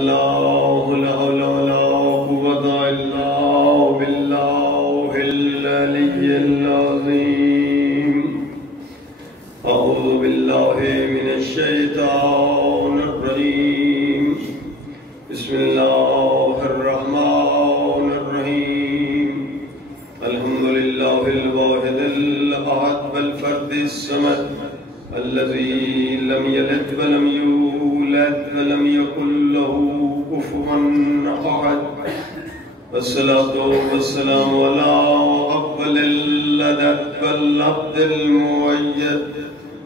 لا حول ولا قوة إلا بالله العلي العظيم. أعوذ بالله من الشيطان الرجيم. بسم الله الرحمن الرحيم. الحمد لله الواحد الأحد والفرد الصمد الذي لم يلد ولم يولد ولم يكن له كفوا أحد. والصلاة والسلام على أفضل العدد والعبد المؤيد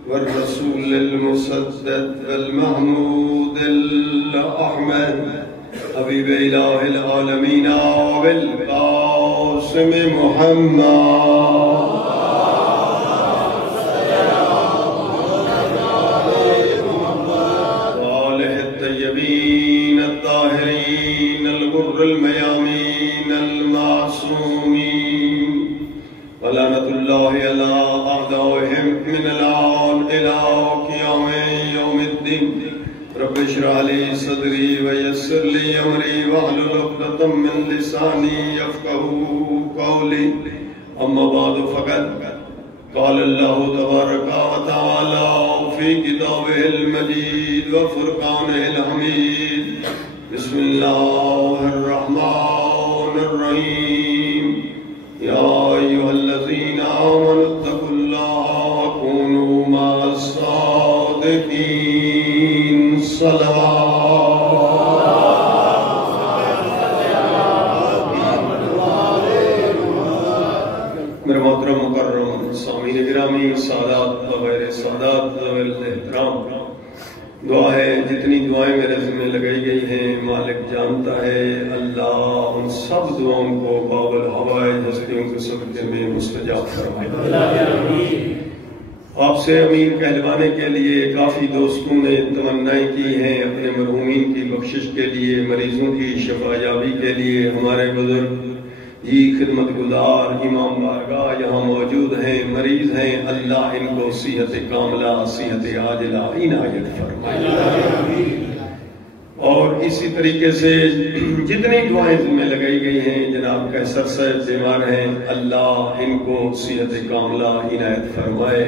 والرسول المسدد والمحمود الأحمد حبيب إله العالمين بالقاسم محمد الطاهرين الغر الميامين المعصومين. ولعنة الله على أعدائهم من الآن إلى قيام يوم الدين. رب اشرح لي صدري ويسر لي أمري واحلل عقدة من لساني يفقهوا قولي. أما بعد فقد قال الله تبارك وتعالى في كتابه المجيد وفرقانه الحميد. بسم الله الرحمن الرحيم. يا أيها الذين آمنوا اتقوا الله وكونوا مع الصادقين. میرے محترم مکرم سامعین گرامی، سادات وغیر سادات ذوی الاحترام، دعا ہے جتنی دعائیں میرے ذمہ لگائی گئی ہیں مالک جانتا ہے، اللہ ان سب دعاؤں کو باب الحوائج ہستیوں کے صدقے میں مستجاب فرمائے. آپ سے امیر کہلوانے کے لیے کافی دوستوں نے تمنائیں کی ہیں، اپنے مرحومین کی بخشش کے لیے، مریضوں کی شفا یابی کے لیے. ہمارے بزرگ جی خدمت گزار امام بارگاہ یہاں موجود ہیں، مریض ہیں، اللہ ان کو صحت کاملہ صحت عاجلہ عنایت فرمائے. اور اسی طریقے سے جتنی دعائیں ذمہ لگائی گئی ہیں، جناب قیصر صاحب بیمار ہیں، اللہ ان کو صحت کاملہ عنایت فرمائے.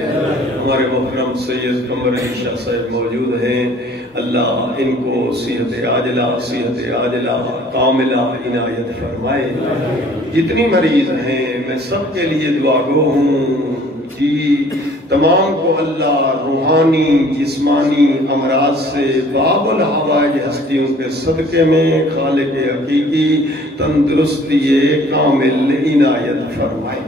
ہمارے محترم سید قمر علی شاہ صاحب موجود ہیں، اللہ ان کو صحت عاجلہ کاملہ عنایت فرمائے. جتنی مریض ہیں میں سب کے لیے دعا گو ہوں جی، تمام کو اللہ روحانی جسمانی امراض سے باب الحوائج ہستیوں کے صدقے میں خالق حقیقی تندرستی کامل عنایت فرمائے.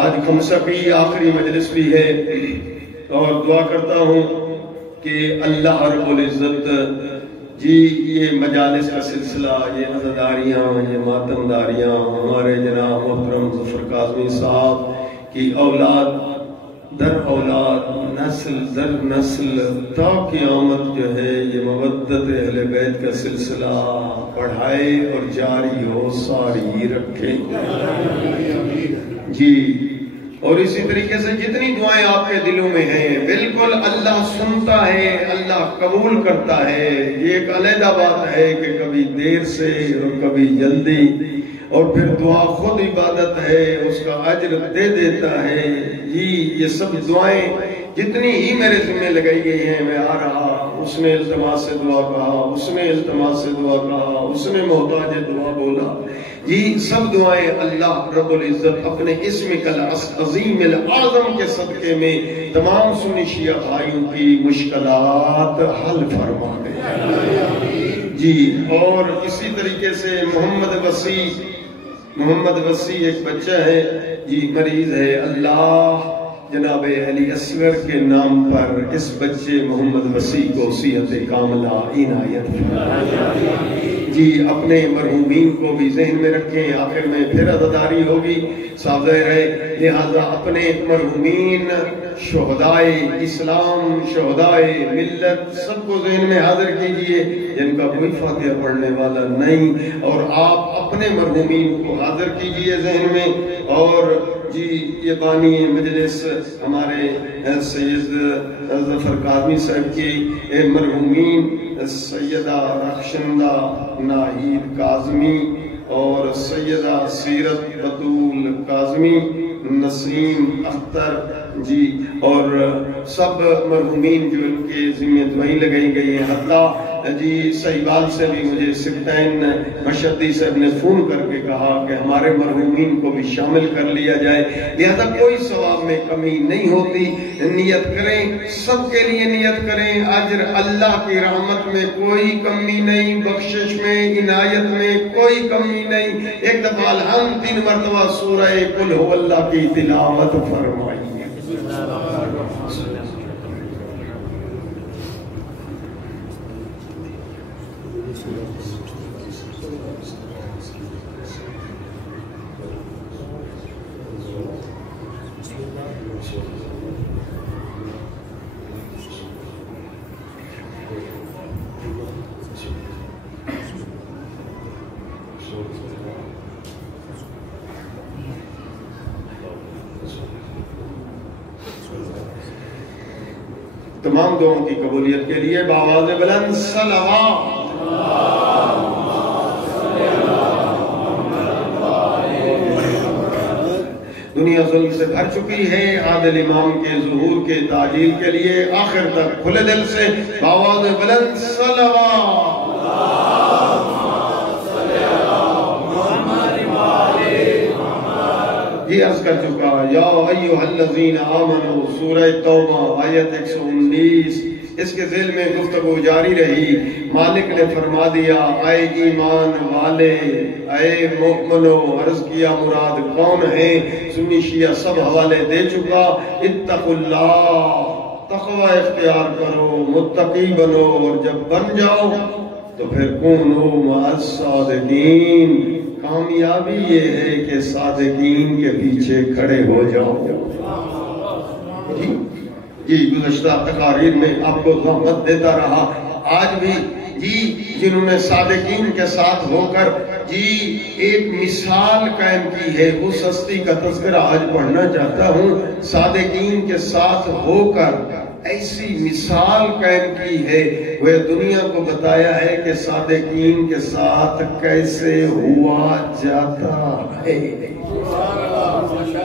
آج خمسہ کی آخری مجلس بھی ہے اور دعا کرتا ہوں کہ اللہ رب العزت جی یہ مجالس کا سلسلہ، یہ عزاداریاں، یہ ماتمداریاں، ہمارے جناب محترم ظفر کاظمی صاحب کی اولاد در اولاد، نسل در نسل تا قیامت جو ہے یہ مودت اہل بیت کا سلسلہ بڑھائے اور جاری ہو ساری رکھے جی. اور اسی طریقے سے جتنی دعائیں آپ کے دلوں میں ہیں بالکل اللہ سنتا ہے، اللہ قبول کرتا ہے. یہ ایک علیحدہ بات ہے کہ کبھی دیر سے اور کبھی جلدی، اور پھر دعا خود عبادت ہے، اس کا اجر دے دیتا ہے جی. یہ سب دعائیں جتنی ہی میرے ذمہ لگائی گئی ہیں، میں آ رہا، اس نے التماس سے دعا کہا، اس نے التماس سے دعا کہا، اس نے محتاج دعا بولا جی. سب دعائیں اللہ رب العزت اپنے اسم العظیم العظم کے صدقے میں تمام سنی شیعہ بھائیوں کی مشکلات حل فرما دے جی. اور اسی طریقے سے محمد وسیع ایک بچہ ہے جی، مریض ہے، اللہ جناب علی اصغر کے نام پر اس بچے محمد وسیع کو صحت کاملہ عنایت جی. اپنے مرحومین کو بھی ذہن میں رکھیں، آخر میں پھر عزاداری ہوگی، صاحب ہے، لہذا اپنے مرحومین شہدائے اسلام، شہدائے ملت سب کو ذہن میں حاضر کیجئے جن کا کوئی فاتحہ پڑھنے والا نہیں، اور آپ اپنے مرحومین کو حاضر کیجئے ذہن میں. اور جی یہ بانی مجلس ہمارے سید ظفر کاظمی صاحب کی مرحومین سیدہ رخشندہ ناہید کاظمی اور سیدہ سیرت بطول کاظمی، نسیم اختر جی اور سب مرحومین جو ان کے ذمہ دعائیں لگائی گئی ہیں. حتیٰ جی صحیبال سے بھی مجھے سبتین مشدی صاحب نے فون کر کے کہا کہ ہمارے مرحومین کو بھی شامل کر لیا جائے. لہذا کوئی ثواب میں کمی نہیں ہوتی. نیت کریں، سب کے لیے نیت کریں. اجر اللہ کی رحمت میں کوئی کمی نہیں، بخشش میں، عنایت میں کوئی کمی نہیں. ایک دفعہ ہم 3 مرتبہ سورہ قل ہو اللہ کی تلاوت فرمائیے. تمام دعاؤں کی قبولیت کے لیے بآواز بلند صلوات. دنیا ظلم سے بھر چکی ہے، عادل امام کے ظہور کے تعجیل کے لیے آخر تک کھلے دل سے بآواز بلند صلوات. یہ عرض کر چکا یا ایھا الذین آمنوا سورہ توبہ آیت 119. اس کے ذیل میں گفتگو جاری رہی. مالک نے فرما دیا اے ایمان والے، اے مومنو. عرض کیا مراد کون ہیں؟ سنی شیعہ سب حوالے دے چکا. اتقوا اللہ، تقوی اختیار کرو، متقی بنو، اور جب بن جاؤ تو پھر کونوا مع الصادقین. کامیابی یہ ہے کہ صادقین کے پیچھے کھڑے ہو جاؤ. جی گزشتہ تقاریر میں آپ کو زحمت دیتا رہا. آج بھی جی جنہوں نے صادقین کے ساتھ ہو کر جی ایک مثال قائم کی ہے، اس ہستی کا تذکرہ آج پڑھنا چاہتا ہوں. صادقین کے ساتھ ہو کر ایسی مثال قائم کی ہے، وہ دنیا کو بتایا ہے کہ صادقین کے ساتھ کیسے ہوا جاتا ہے.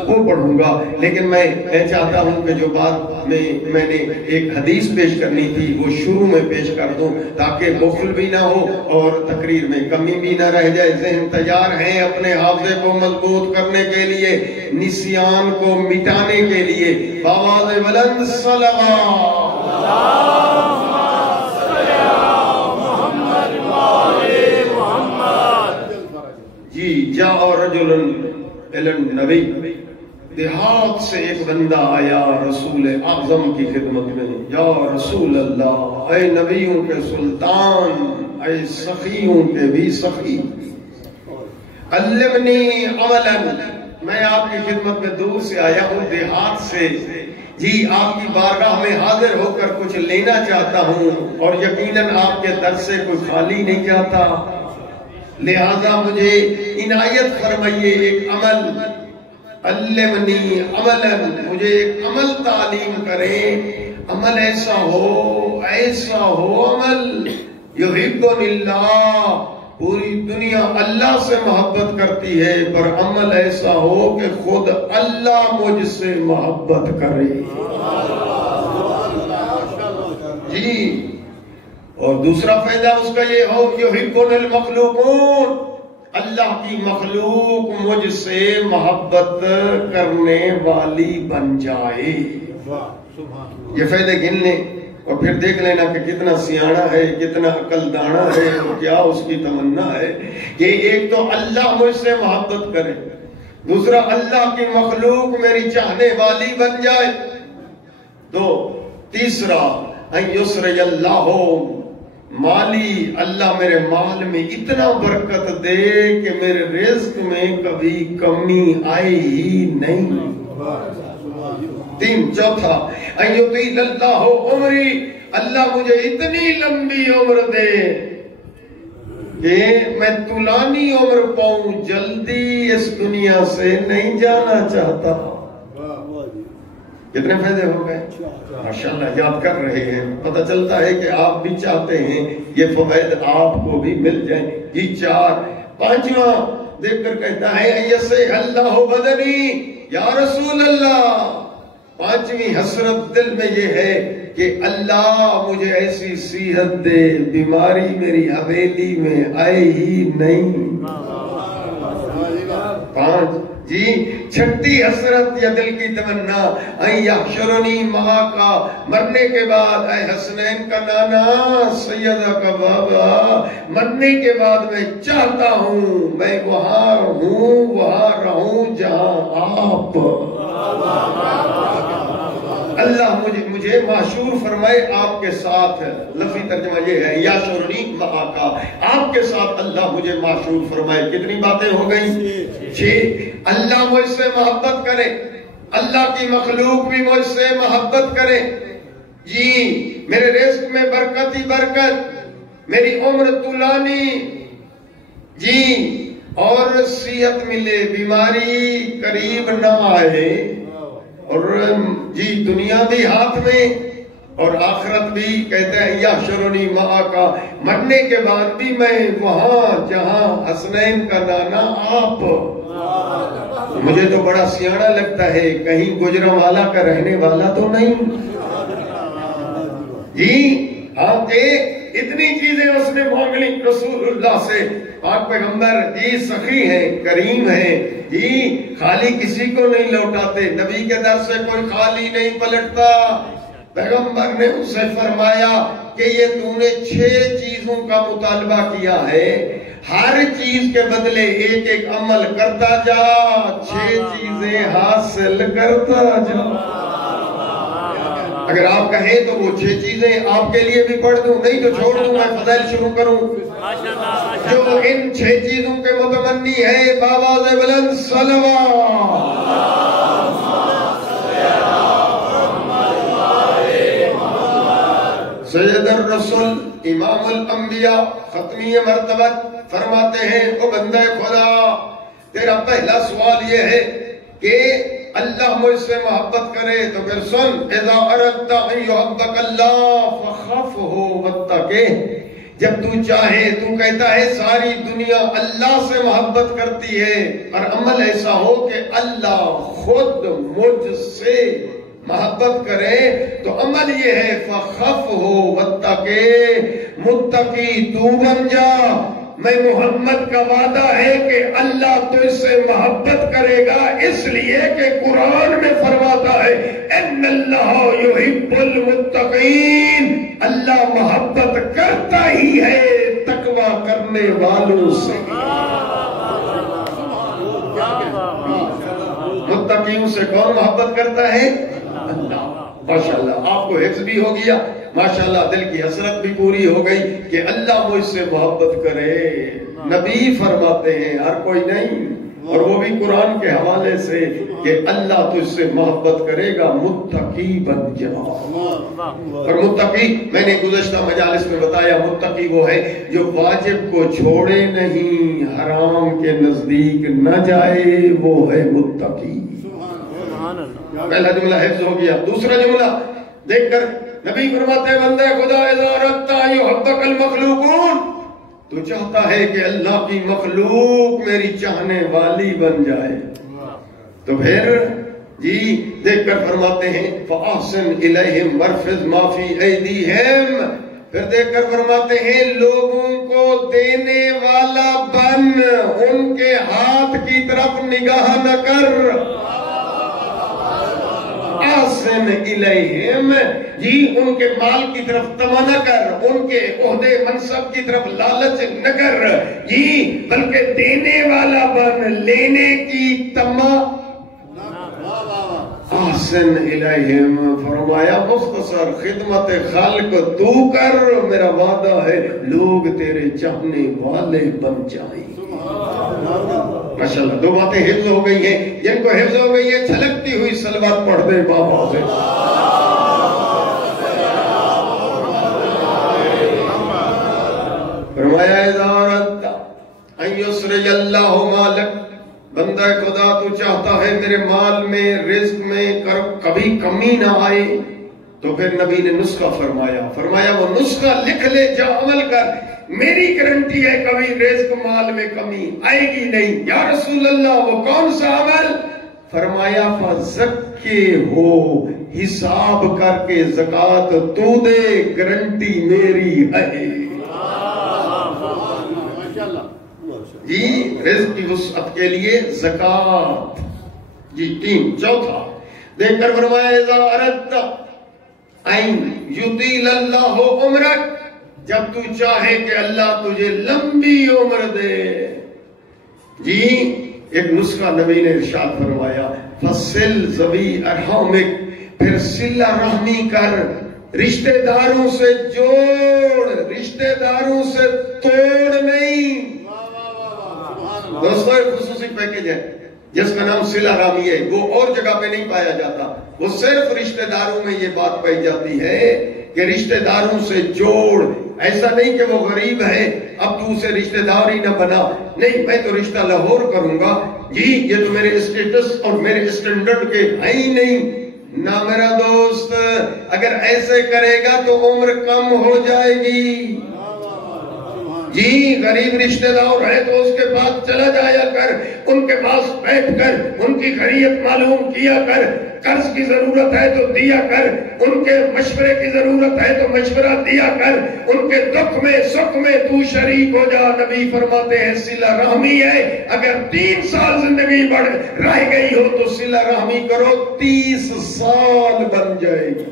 وہ پڑھوں گا، لیکن میں چاہتا ہوں کہ جو بات میں نے ایک حدیث پیش کرنی تھی وہ شروع میں پیش کر دوں تاکہ بخل بھی نہ ہو اور تقریر میں کمی بھی نہ رہ جائے. ذہن تیار ہیں اپنے حافظے کو مضبوط کرنے کے لیے، نسیان کو مٹانے کے لیے. بآواز بلند صلوات. جی جاء رجل الی النبی. دیہات سے ایک بندہ آیا رسول اعظم کی خدمت میں. یا رسول اللہ، اے نبیوں کے سلطان، اے سخیوں کے بھی سخی، علمنی عملا. میں آپ کی خدمت میں دور سے آیا ہوں، دیہات سے. جی آپ کی بارگاہ میں حاضر ہو کر کچھ لینا چاہتا ہوں، اور یقیناً آپ کے در سے کوئی خالی نہیں جاتا. لہذا مجھے عنایت فرمائیے ایک عمل. علمنی عملا، مجھے ایک عمل تعلیم کریں. عمل ایسا ہو عمل یحبنی اللہ، پوری دنیا اللہ سے محبت کرتی ہے، پر عمل ایسا ہو کہ خود اللہ مجھ سے محبت کرے. جی اور دوسرا فائدہ اس کا یہ ہو کہ یحبنی المخلوقون، اللہ کی مخلوق مجھ سے محبت کرنے والی بن جائے. یہ فائدے گن لیں اور پھر دیکھ لینا کہ کتنا سیاڑا ہے، کتنا عقل دانا ہے، اور کیا اس کی تمنا ہے کہ ایک تو اللہ مجھ سے محبت کرے، دوسرا اللہ کی مخلوق میری چاہنے والی بن جائے، دو تیسرا ان یسری اللہ مالی، اللہ میرے مال میں اتنا برکت دے کہ میرے رزق میں کبھی کمی آئے ہی نہیں. تین چوتھا ان یطیل اللہ عمری، اللہ مجھے اتنی لمبی عمر دے کہ میں طولانی عمر پاؤں، جلدی اس دنیا سے نہیں جانا چاہتا. کتنے فائدے ہو گئے؟ ماشاءاللہ یاد کر رہے ہیں، پتہ چلتا ہے کہ آپ بھی چاہتے ہیں یہ فوائد آپ کو بھی مل جائیں۔ یہ 4 5واں دیکھ کر کہتا ہے ایسے اللہ بدنی یا رسول اللہ، 5ویں حسرت دل میں یہ ہے کہ اللہ مجھے ایسی صحت دے، بیماری میری حویلی میں آئے ہی نہیں۔ 5 جی 6ٹھی حسرت یا دل کی تمنا این یحشرنی کا، مرنے کے بعد اے حسنین کا نانا، سیدہ کا بابا، مرنے کے بعد میں چاہتا ہوں میں وہاں ہوں، وہاں رہوں جہاں آپ۔ اللہ مجھے معشور فرمائے آپ کے ساتھ، لفظی ترجمہ یہ ہے یا شرنی کا، آپ کے ساتھ اللہ مجھے معشور فرمائے۔ کتنی باتیں ہو گئیں؟ 6 اللہ مجھ سے محبت کرے، اللہ کی مخلوق بھی مجھ سے محبت کرے، جی میرے رزق میں برکت ہی برکت، میری عمر طولانی، جی اور صحت ملے، بیماری قریب نہ آئے، اور جی دنیا بھی ہاتھ میں اور آخرت بھی۔ کہتے ہیں یا شرونی کا، مرنے کے بعد بھی میں وہاں جہاں حسنین کا نانا آپ۔ مجھے تو بڑا سیاڑا لگتا ہے، کہیں گجرانوالہ کا رہنے والا تو نہیں جی؟ آپ کے اتنی چیزیں اس نے مانگ لی رسول اللہ سے، پاک پیغمبر جی سخی ہیں، کریم ہیں جی، خالی کسی کو نہیں لوٹاتے، نبی کے در سے کوئی خالی نہیں پلٹتا۔ پیغمبر نے اس سے فرمایا کہ یہ تو نے 6 چیزوں کا مطالبہ کیا ہے، ہر چیز کے بدلے ایک ایک عمل کرتا جا، 6 چیزیں حاصل کرتا جا۔ اگر آپ کہیں تو وہ 6 چیزیں آپ کے لیے بھی پڑھ دوں، نہیں تو چھوڑ دوں، میں فضائل شروع کروں۔ جو ان 6 چیزوں کے متمنی ہے بآواز بلند صلوات۔ سید الرسول امام الانبیاء ختمی مرتبت فرماتے ہیں او بندہ خدا، تیرا پہلا سوال یہ ہے کہ اللہ مجھ سے محبت کرے، تو پھر سن، اذا اردت ان یحبک اللہ فخافہ واتقہ، جب تو چاہے، تو کہتا ہے ساری دنیا اللہ سے محبت کرتی ہے، اور عمل ایسا ہو کہ اللہ خود مجھ سے محبت کرے، تو عمل یہ ہے فخافہ واتقہ، متقی تو بن جا۔ میں محمد کا وعدہ ہے کہ اللہ تجھ سے محبت کرے گا، اس لیے کہ قرآن میں فرماتا ہے ان اللہ یحب المتقین، اللہ محبت کرتا ہی ہے تقوی کرنے والوں سے۔ متقیوں سے کون محبت کرتا ہے؟ اللہ۔ ماشاءاللہ آپ کو حفظ بھی ہو گیا، ماشاءاللہ دل کی حسرت بھی پوری ہو گئی کہ اللہ مجھ سے محبت کرے۔ نبی فرماتے ہیں، ہر کوئی نہیں، اور وہ بھی قرآن کے حوالے سے کہ اللہ تجھ سے محبت کرے گا، متقی بن جا۔ اور متقی میں نے گزشتہ مجالس میں بتایا، متقی وہ ہے جو واجب کو چھوڑے نہیں، حرام کے نزدیک نہ جائے، وہ ہے متقی۔ پہلا جملہ حفظ ہو گیا۔ دوسرا جملہ دیکھ کر نبی فرماتے ہیں بندے خدا اذا اردت ان یحبک المخلوقون، تو چاہتا ہے کہ اللہ کی مخلوق میری چاہنے والی بن جائے، تو پھر جی دیکھ کر فرماتے ہیں فاحسن الیہم وارفض ما فی ایدیہم، پھر دیکھ کر فرماتے ہیں لوگوں کو دینے والا بن، ان کے ہاتھ کی طرف نگاہ نہ کر۔ احسن الیہم، جی ان کے مال کی طرف تما نہ کر، ان کے عہدے منصب کی طرف لالچ نہ کر، جی بلکہ دینے والا بن، لینے کی تما۔ احسن الیہم فرمایا مختصر خدمت خالق تو کر، میرا وعدہ ہے لوگ تیرے چاہنے والے بن جائیں۔ ماشاءاللہ 2 باتیں حفظ ہو گئی ہیں، جن کو حفظ ہو گئی ہے چھلکتی ہوئی صلوات پڑھ دے بابا سے۔ فرمایا اذا اردت ان یسرج اللہ مالک بندہ خدا تو چاہتا ہے میرے مال میں رزق میں کبھی کمی نہ آئے، تو پھر نبی نے نسخہ فرمایا وہ نسخہ لکھ لے، جا عمل کر، میری گارنٹی ہے کبھی رزق مال میں کمی آئے گی نہیں۔ یا رسول اللہ وہ کون سا عمل؟ فرمایا فزکے ہو، حساب کر کے زکات تو دے، گارنٹی میری ہے۔ جی رزق کی وسعت کے لیے زکات۔ جی تین، چوتھا دیکھ کر فرمایا اذا اردت ان یطیل اللہ عمرک، جب تو چاہے کہ اللہ تجھے لمبی عمر دے۔ جی ایک نسخہ نبی نے ارشاد فرمایا فصل ذوی ارحامک، پھر صلہ رحمی کر، رشتہ داروں سے جوڑ، رشتہ داروں سے توڑ نہیں۔ دوستو ایک خصوصی پیکج ہے جس کا نام صلہ رحمی ہے، وہ اور جگہ پہ نہیں پایا جاتا، وہ صرف رشتہ داروں میں یہ بات پائی جاتی ہے کہ رشتہ داروں سے جوڑ۔ ایسا نہیں کہ وہ غریب ہے اب تو اسے رشتہ دار ہی نہ بنا، نہیں میں تو رشتہ لاہور کروں گا، جی یہ تو میرے اسٹیٹس اور میرے اسٹینڈرڈ کے ہے ہی نہیں۔ نہ میرا دوست، اگر ایسے کرے گا تو عمر کم ہو جائے گی۔ جی غریب رشتہ دار ہے تو اس کے پاس چلا جایا کر، ان کے پاس بیٹھ کر ان کی خیریت معلوم کیا کر، قرض کی ضرورت ہے تو دیا کر، ان کے مشورے کی ضرورت ہے تو مشورہ دیا کر، ان کے دکھ میں سکھ میں تو شریک ہو جا۔ نبی فرماتے ہیں صلہ رحمی ہے، اگر 3 سال زندگی رہ گئی ہو تو صلہ رحمی کرو، 30 سال بن جائے گی۔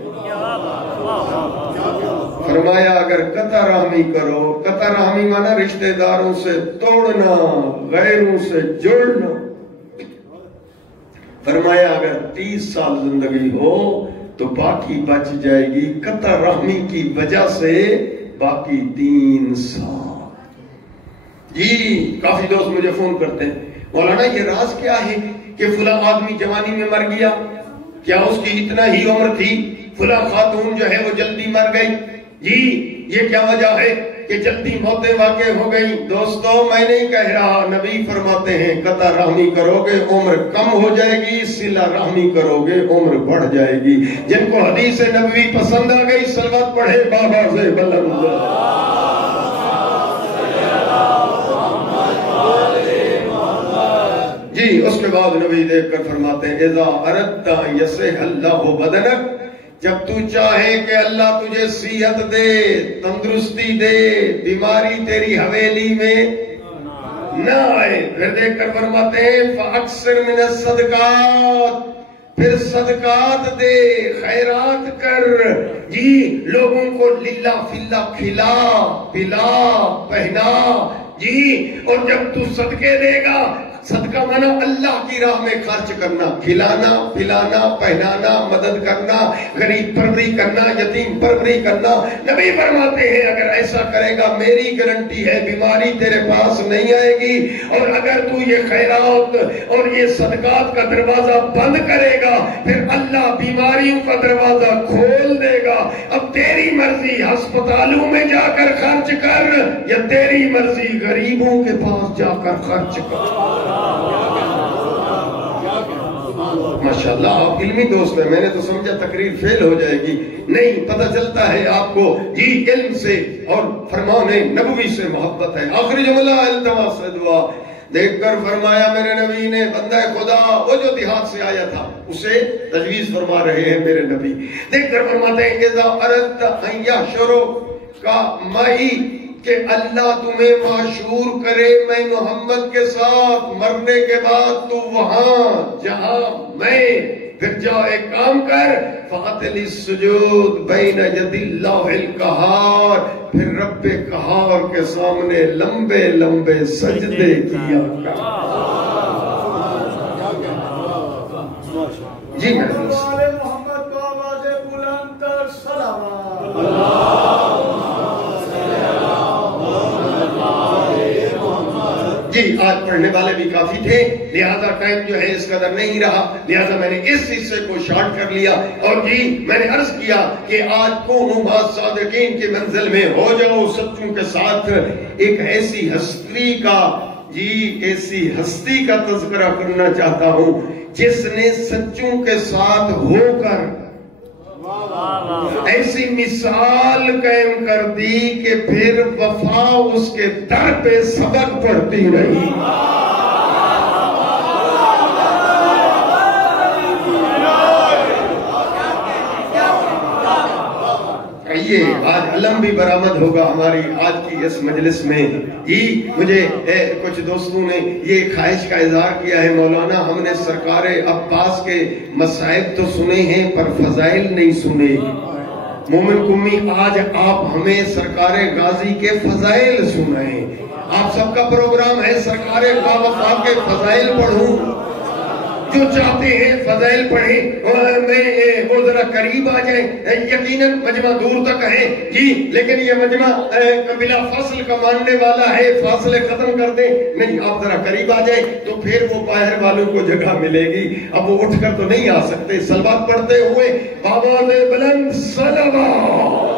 فرمایا اگر قطع رحمی کرو، قطع رحمی مانا رشتہ داروں سے توڑنا، غیروں سے جڑنا۔ فرمایا اگر 30 سال زندگی ہو تو باقی بچ جائے گی، قطع رحمی کی وجہ سے باقی 3 سال۔ جی کافی دوست مجھے فون کرتے ہیں مولانا یہ راز کیا ہے کہ فلاں آدمی جوانی میں مر گیا، کیا اس کی اتنا ہی عمر تھی؟ فلاں خاتون جو ہے وہ جلدی مر گئی، جی یہ کیا وجہ ہے کہ جلدی موتیں واقع ہو گئی؟ دوستو میں نہیں کہہ رہا، نبی فرماتے ہیں قطع رحمی کرو گے عمر کم ہو جائے گی، صلہ رحمی کرو گے عمر بڑھ جائے گی۔ جن کو حدیث نبوی پسند آ گئی صلوات پڑھے بابا سے بلند۔ جی اس کے بعد نبی دیکھ کر فرماتے ہیں اذا اردت ان یصح اللہ بدنک، جب تو چاہے کہ اللہ تجھے صحت دے، تندرستی دے، بیماری تیری حویلی میں نہ آئے، پھر دیکھ کر فرماتے ہیں فاکثر من الصدقات، پھر صدقات دے، خیرات کر، جی لوگوں کو للہ فی اللہ کھلا پلا پہنا، جی اور جب تو صدقے دے گا، صدقہ مانا اللہ کی راہ میں خرچ کرنا، کھلانا پلانا پہنانا، مدد کرنا، غریب پروری کرنا، یتیم پروری کرنا۔ نبی فرماتے ہیں اگر ایسا کرے گا میری گارنٹی ہے بیماری تیرے پاس نہیں آئے گی، اور اگر تو یہ خیرات اور یہ صدقات کا دروازہ بند کرے گا پھر اللہ بیماریوں کا دروازہ کھول دے گا۔ اب تیری مرضی ہسپتالوں میں جا کر خرچ کر یا تیری مرضی غریبوں کے پاس جا کر خرچ کر۔ ماشاءاللہ آپ علمی دوست ہیں، میں نے تو سمجھا تقریر فیل ہو جائے گی، نہیں پتہ چلتا ہے آپ کو جی علم سے اور فرمان نبوی سے محبت ہے۔ آخری جملہ التماس دعا دیکھ کر فرمایا میرے نبی نے بندہ خدا وہ جو دیہات سے آیا تھا اسے تجویز فرما رہے ہیں میرے نبی، دیکھ کر فرماتے ہیں اذا اردت ان یحشرک معی، کہ اللہ تمہیں معشور کرے میں محمد کے ساتھ، مرنے کے بعد تو وہاں جہاں میں، پھر جا ایک کام کر فَأَتِلِ السُّجُودِ بَيْنَ يَدِ اللَّهِ الْقَهَارِ، پھر رب قہار کے سامنے لمبے لمبے سجدے کیا کر۔ جی میرے دوست محمد کو آواز بلند کر سلام۔ جی آج پڑھنے والے بھی کافی تھے لہذا ٹائم جو ہے اس قدر نہیں رہا، لہذا میں نے اس حصے کو شارٹ کر لیا، اور جی میں نے عرض کیا کہ آج کونوا مع صادقین کی منزل میں ہو جاؤ، سچوں کے ساتھ ایک ایسی ہستی کا جی ایسی ہستی کا تذکرہ کرنا چاہتا ہوں جس نے سچوں کے ساتھ ہو کر ایسی مثال قائم کر دی کہ پھر وفا اس کے در پہ سبق پڑھتی رہی. آج علم بھی برآمد ہوگا ہماری آج کی اس مجلس میں. جی مجھے کچھ دوستوں نے یہ خواہش کا اظہار کیا ہے مولانا ہم نے سرکار عباس کے مصائب تو سنے ہیں پر فضائل نہیں سنے. مومن قمی آج آپ ہمیں سرکار غازی کے فضائل سنائیں. آپ سب کا پروگرام ہے سرکار باوفا کے فضائل پڑھوں. جو چاہتے ہیں فضائل پڑھیں میں وہ ذرا قریب آ جائیں. یقیناً مجمع دور تک ہے جی لیکن یہ مجمع بلا فصل کا ماننے والا ہے. فاصلے ختم کر دیں نہیں آپ ذرا قریب آ جائیں تو پھر وہ باہر والوں کو جگہ ملے گی. اب وہ اٹھ کر تو نہیں آ سکتے. صلوات پڑھتے ہوئے بابا نے بلند صلوات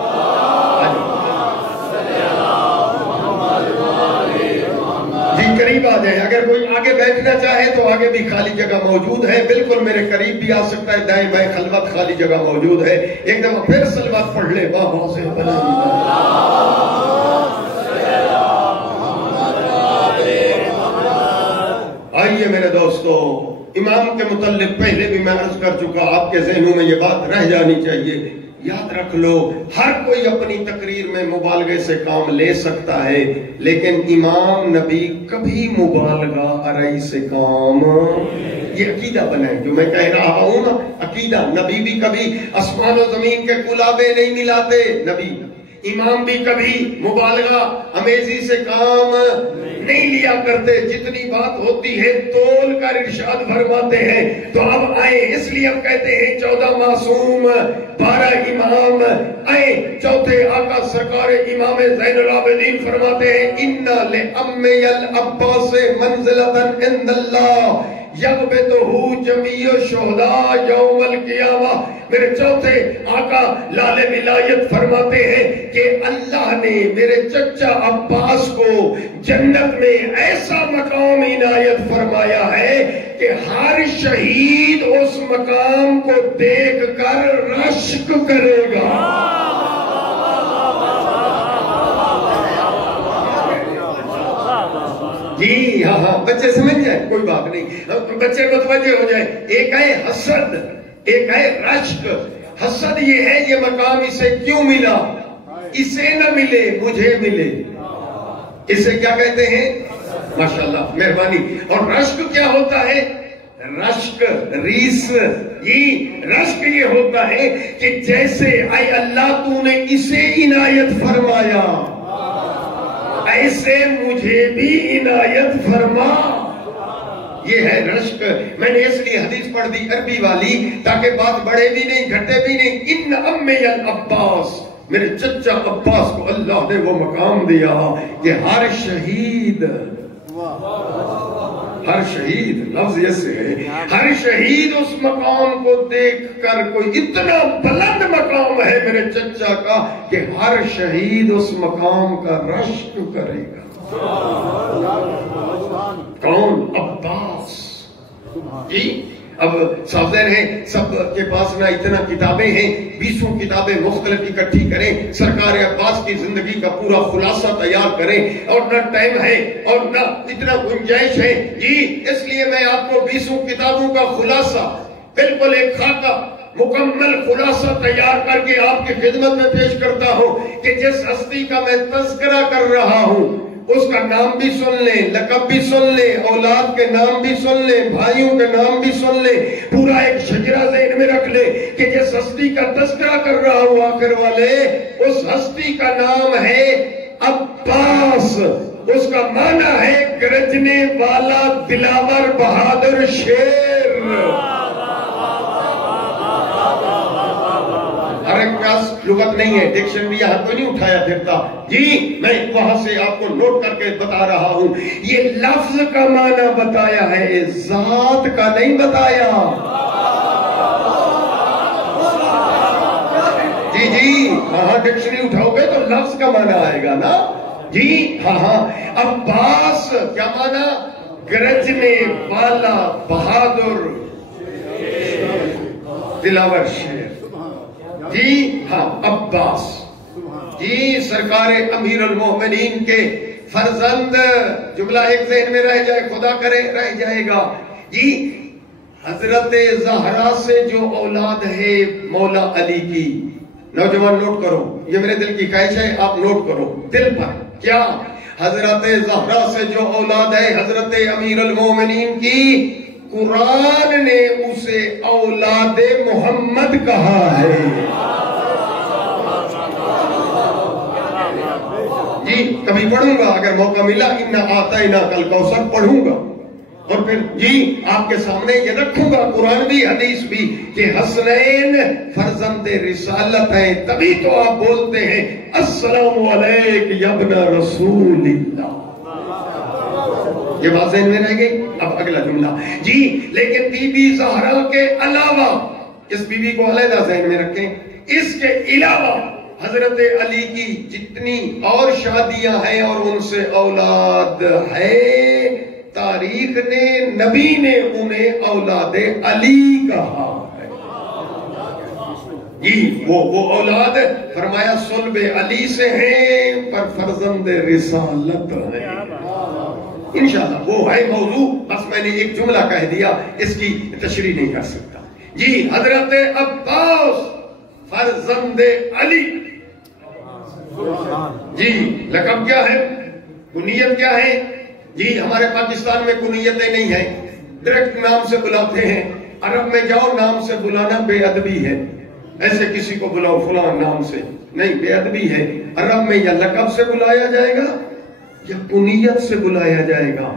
قریب آ جائیں. اگر کوئی آگے بیٹھنا چاہے تو آگے بھی خالی جگہ موجود ہے. بالکل میرے قریب بھی آ سکتا ہے. دائیں بائیں خلوت خالی جگہ موجود ہے. ایک دفعہ پھر صلوات پڑھ لے بابا سے آئیے میرے دوستو. امام کے متعلق پہلے بھی میں عرض کر چکا. آپ کے ذہنوں میں یہ بات رہ جانی چاہیے. یاد رکھ لو ہر کوئی اپنی تقریر میں مبالغے سے کام لے سکتا ہے لیکن امام نبی کبھی مبالغہ ارائی سے کام. یہ عقیدہ بنائیں جو میں کہہ رہا ہوں نا. عقیدہ نبی بھی کبھی آسمان و زمین کے کلابے نہیں ملاتے. نبی امام بھی کبھی مبالغہ امیزی سے کام نہیں لیا کرتے. جتنی بات ہوتی ہے تول کر ارشاد فرماتے ہیں. تو اب آئے اس لیے ہم کہتے ہیں 14 معصوم 12 امام آئے. چوتھے آقا سرکار امام زین العابدین فرماتے ہیں اِنَّ لِأَمِّ الْعَبَّاسِ مَنزِلَةً عِنْدَ اللَّهِ یغبطہ جمیع الشہداء یوم القیامہ. میرے چوتھے آقا لال ولایت فرماتے ہیں کہ اللہ نے میرے چچا عباس کو جنت میں ایسا مقام عنایت فرمایا ہے کہ ہر شہید اس مقام کو دیکھ کر رشک کرے گا. جی ہاں بچے سمجھ جائیں کوئی بات نہیں. بچے متوجہ ہو جائیں. ایک ہے حسد ایک ہے رشک. حسد یہ ہے یہ مقام اسے کیوں ملا. اسے نہ ملے مجھے ملے. اسے کیا کہتے ہیں ماشاءاللہ مہربانی. اور رشک کیا ہوتا ہے. رشک ریس رشک یہ ہوتا ہے کہ جیسے اے اللہ تو نے اسے عنایت فرمایا ایسے مجھے بھی عنایت فرما. یہ ہے رشک. میں نے اس لیے حدیث پڑھ دی عربی والی تاکہ بات بڑھے بھی نہیں گھٹے بھی نہیں. ان امی العباس میرے چچا عباس کو اللہ نے وہ مقام دیا کہ ہر شہید لفظ ایسے ہے ہر شہید اس مقام کو دیکھ کر کوئی اتنا بلند مقام ہے میرے چچا کا کہ ہر شہید اس مقام کا رشک کرے گا. کون عباس. جی اب صاحب ہیں سب کے پاس نہ اتنا کتابیں ہیں. 20 کتابیں مختلف اکٹھی کریں سرکار عباس کی زندگی کا پورا خلاصہ تیار کریں اور نہ ٹائم ہے اور نہ اتنا گنجائش ہے. جی اس لیے میں آپ کو 20 کتابوں کا خلاصہ بالکل ایک خاکہ مکمل خلاصہ تیار کر کے آپ کی خدمت میں پیش کرتا ہوں کہ جس ہستی کا میں تذکرہ کر رہا ہوں اس کا نام بھی سن لیں لقب بھی سن لیں اولاد کے نام بھی سن لیں بھائیوں کے نام بھی سن لیں. پورا ایک شجرہ ذہن میں رکھ لیں کہ جس ہستی کا تذکرہ کر رہا ہوں آخر والے اس ہستی کا نام ہے عباس. اس کا معنی ہے گرجنے والا دلاور بہادر شیر. لغت نہیں ہے ڈکشنری یہاں کوئی نہیں اٹھایا پھرتا. جی میں وہاں سے آپ کو نوٹ کر کے بتا رہا ہوں. یہ لفظ کا معنی بتایا ہے ذات کا نہیں بتایا. جی وہاں ڈکشنری اٹھاؤ گے تو لفظ کا معنی آئے گا نا. جی ہاں عباس کیا مانا؟ گرجنے والا بہادر دلاور شیر. جی ہاں عباس جی سرکار امیر المومنین کے فرزند. جملہ ایک ذہن میں رہ جائے، خدا کرے رہ جائے گا. جی حضرت زہرا سے جو اولاد ہے مولا علی کی، نوجوان نوٹ کرو، یہ میرے دل کی خواہش ہے، آپ نوٹ کرو دل پر. کیا؟ حضرت زہرا سے جو اولاد ہے حضرت امیر المومنین کی، قرآن نے اسے اولاد محمد کہا ہے. جی کبھی پڑھوں گا اگر موقع ملا، اِنَّا أَعْطَيْنَاكَ الْكَوْثَرَ پڑھوں گا، اور پھر جی آپ کے سامنے یہ رکھوں گا قرآن بھی حدیث بھی کہ حسنین فرزند رسالت ہیں. تبھی تو آپ بولتے ہیں السلام علیک یا ابن رسول اللہ. یہ بات ذہن میں رہ گئی. اب اگلا جملہ جی لیکن بی بی زہرا کے علاوہ، اس بی بی کو علیحدہ ذہن میں رکھیں، اس کے علاوہ حضرت علی کی جتنی اور شادیاں ہیں اور ان سے اولاد ہے، تاریخ نے، نبی نے انہیں اولاد علی کہا ہے. جی وہ اولاد فرمایا صلب علی سے ہیں پر فرزند رسالت ہیں. انشاءاللہ وہ ہے موضوع، بس میں نے ایک جملہ کہہ دیا، اس کی تشریح نہیں کر سکتا. جی حضرت عباس فرزند علی. جی لقب کیا ہے؟ کنیت کیا ہے؟ جی ہمارے پاکستان میں کنیتیں نہیں ہیں، ڈائریکٹ نام سے بلاتے ہیں. عرب میں جاؤ نام سے بلانا بے ادبی ہے. ایسے کسی کو بلاؤ فلاں نام سے نہیں، بے ادبی ہے. عرب میں یا لقب سے بلایا جائے گا یا کنیت سے بلایا جائے گا.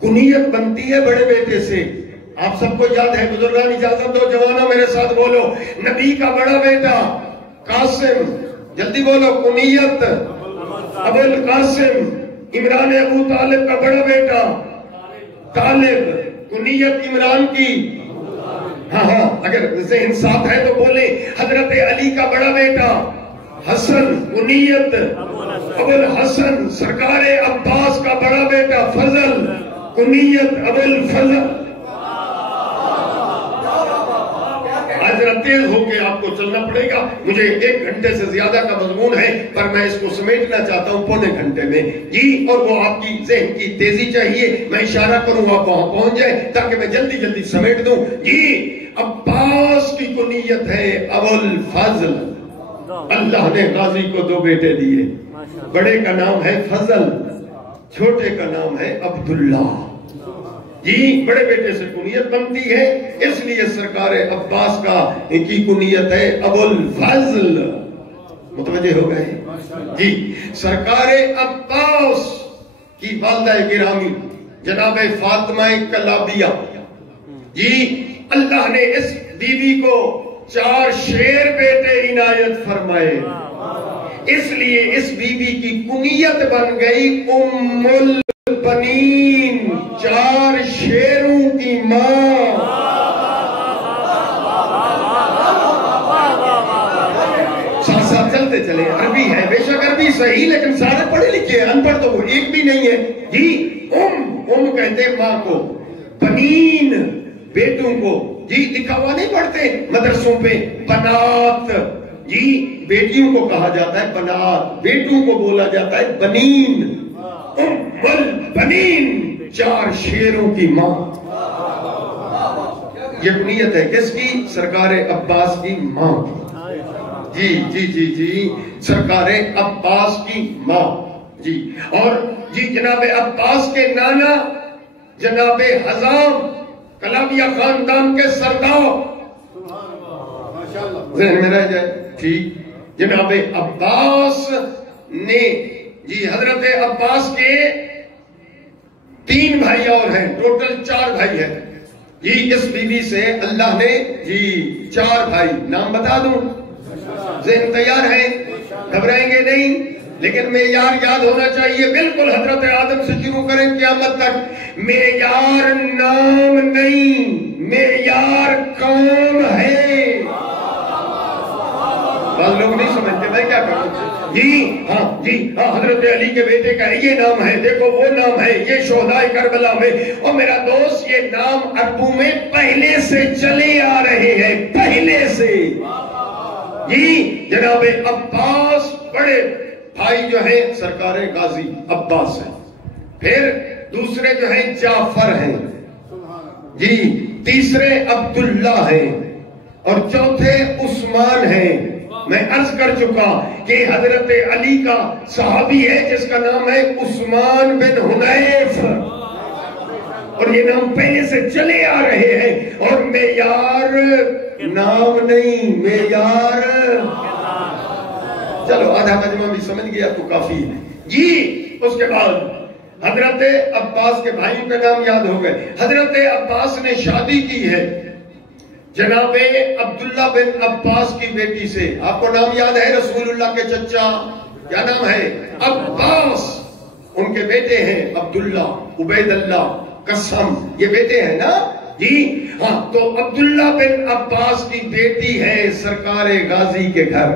کنیت بنتی ہے بڑے بیٹے سے. آپ سب کو یاد ہے، بزرگان اجازت دو، جوانوں میرے ساتھ بولو، نبی کا بڑا بیٹا قاسم، جلدی بولو، کنیت ابو القاسم. عمران ابو طالب کا بڑا بیٹا طالب، کنیت عمران کی. ہاں اگر ذہن ساتھ ہے تو بولیں. حضرت علی کا بڑا بیٹا حسن، کنیت ابو الحسن. سرکار عباس کا بڑا بیٹا فضل، کنیت ابو الفضل. آج ذرا تیز ہو کے آپ کو چلنا پڑے گا، مجھے 1 گھنٹے سے زیادہ کا مضمون ہے پر میں اس کو سمیٹنا چاہتا ہوں پونے گھنٹے میں. جی اور وہ آپ کی ذہن کی تیزی چاہیے، میں اشارہ کروں آپ وہاں پہنچ جائے تاکہ میں جلدی جلدی سمیٹ دوں. جی عباس کی کنیت ہے ابو الفضل. اللہ نے غازی کو 2 بیٹے دیے، بڑے کا نام ہے فضل، چھوٹے کا نام ہے عبداللہ. جی بڑے بیٹے سے کنیت بنتی ہے، اس لیے سرکار عباس کا کی کنیت ہے ابو الفضل. متوجہ ہو گئے؟ جی سرکار عباس کی والدہ گرامی جناب فاطمہ کلابیہ، جی اللہ نے اس بیوی کو 4 شیر بیٹے عنایت فرمائے، اس لیے اس بیوی کی کنیت بن گئی ام البنین، 4 شیروں کی ماں. ساتھ ساتھ چلتے چلے. عربی ہے بے شک، عربی صحیح، لیکن سارے پڑھے لکھے ہیں، ان پڑھ تو ایک بھی نہیں ہے. جی ام کہتے ماں کو، بنین بیٹوں کو. جی لکھا ہوا نہیں پڑھتے مدرسوں پہ بنات. جی بیٹیوں کو کہا جاتا ہے بنات، بیٹوں کو بولا جاتا ہے بنین. ام البنین، 4 شیروں کی ماں. یہ کنیت ہے کس کی؟ سرکار عباس کی ماں. جی جی جی جی سرکار عباس کی ماں. جی اور جی جناب عباس کے نانا جناب حزام کلابیہ خاندان کے سردار. ذہن میں رہ جائے ٹھیک. جناب عباس نے جی حضرت عباس کے 3 بھائی اور ہیں، ٹوٹل 4 بھائی ہیں. جی اس بیوی سے اللہ نے جی 4 بھائی، نام بتا دوں؟ ذہن تیار ہے؟ گھبرائیں گے نہیں، لیکن معیار یاد ہونا چاہیے. بالکل حضرت آدم سے شروع کریں قیامت تک. معیار نام نہیں، معیار کام ہے. بعض لوگ نہیں سمجھتے میں کیا کروں. جی ہاں حضرت علی کے بیٹے کا یہ نام ہے، دیکھو وہ نام ہے، یہ شہدائے کربلا میں. اور میرا دوست یہ نام عربوں میں پہلے سے چلے آ رہے ہیں، پہلے سے. جی جناب عباس بڑے بھائی جو ہیں سرکار غازی عباس ہیں، پھر دوسرے جو ہیں جعفر ہیں، جی تیسرے عبداللہ ہیں، اور چوتھے عثمان ہیں. میں عرض کر چکا کہ حضرت علی کا صحابی ہے جس کا نام ہے عثمان بن حنیف، اور یہ نام پہلے سے چلے آ رہے ہیں. اور معیار نام نہیں، معیار چلو آدھا ترجمہ بھی سمجھ گیا تو کافی ہے. جی اس کے بعد حضرت عباس کے بھائی کا نام یاد ہو گئے. حضرت عباس نے شادی کی ہے جناب عبداللہ بن عباس کی بیٹی سے. آپ کو نام یاد ہے رسول اللہ کے چچا کیا نام ہے؟ عباس. ان کے بیٹے ہیں عبداللہ، عبید اللہ، قسم، یہ بیٹے ہیں نا. جی ہاں تو عبداللہ بن عباس کی بیٹی ہے سرکار غازی کے گھر.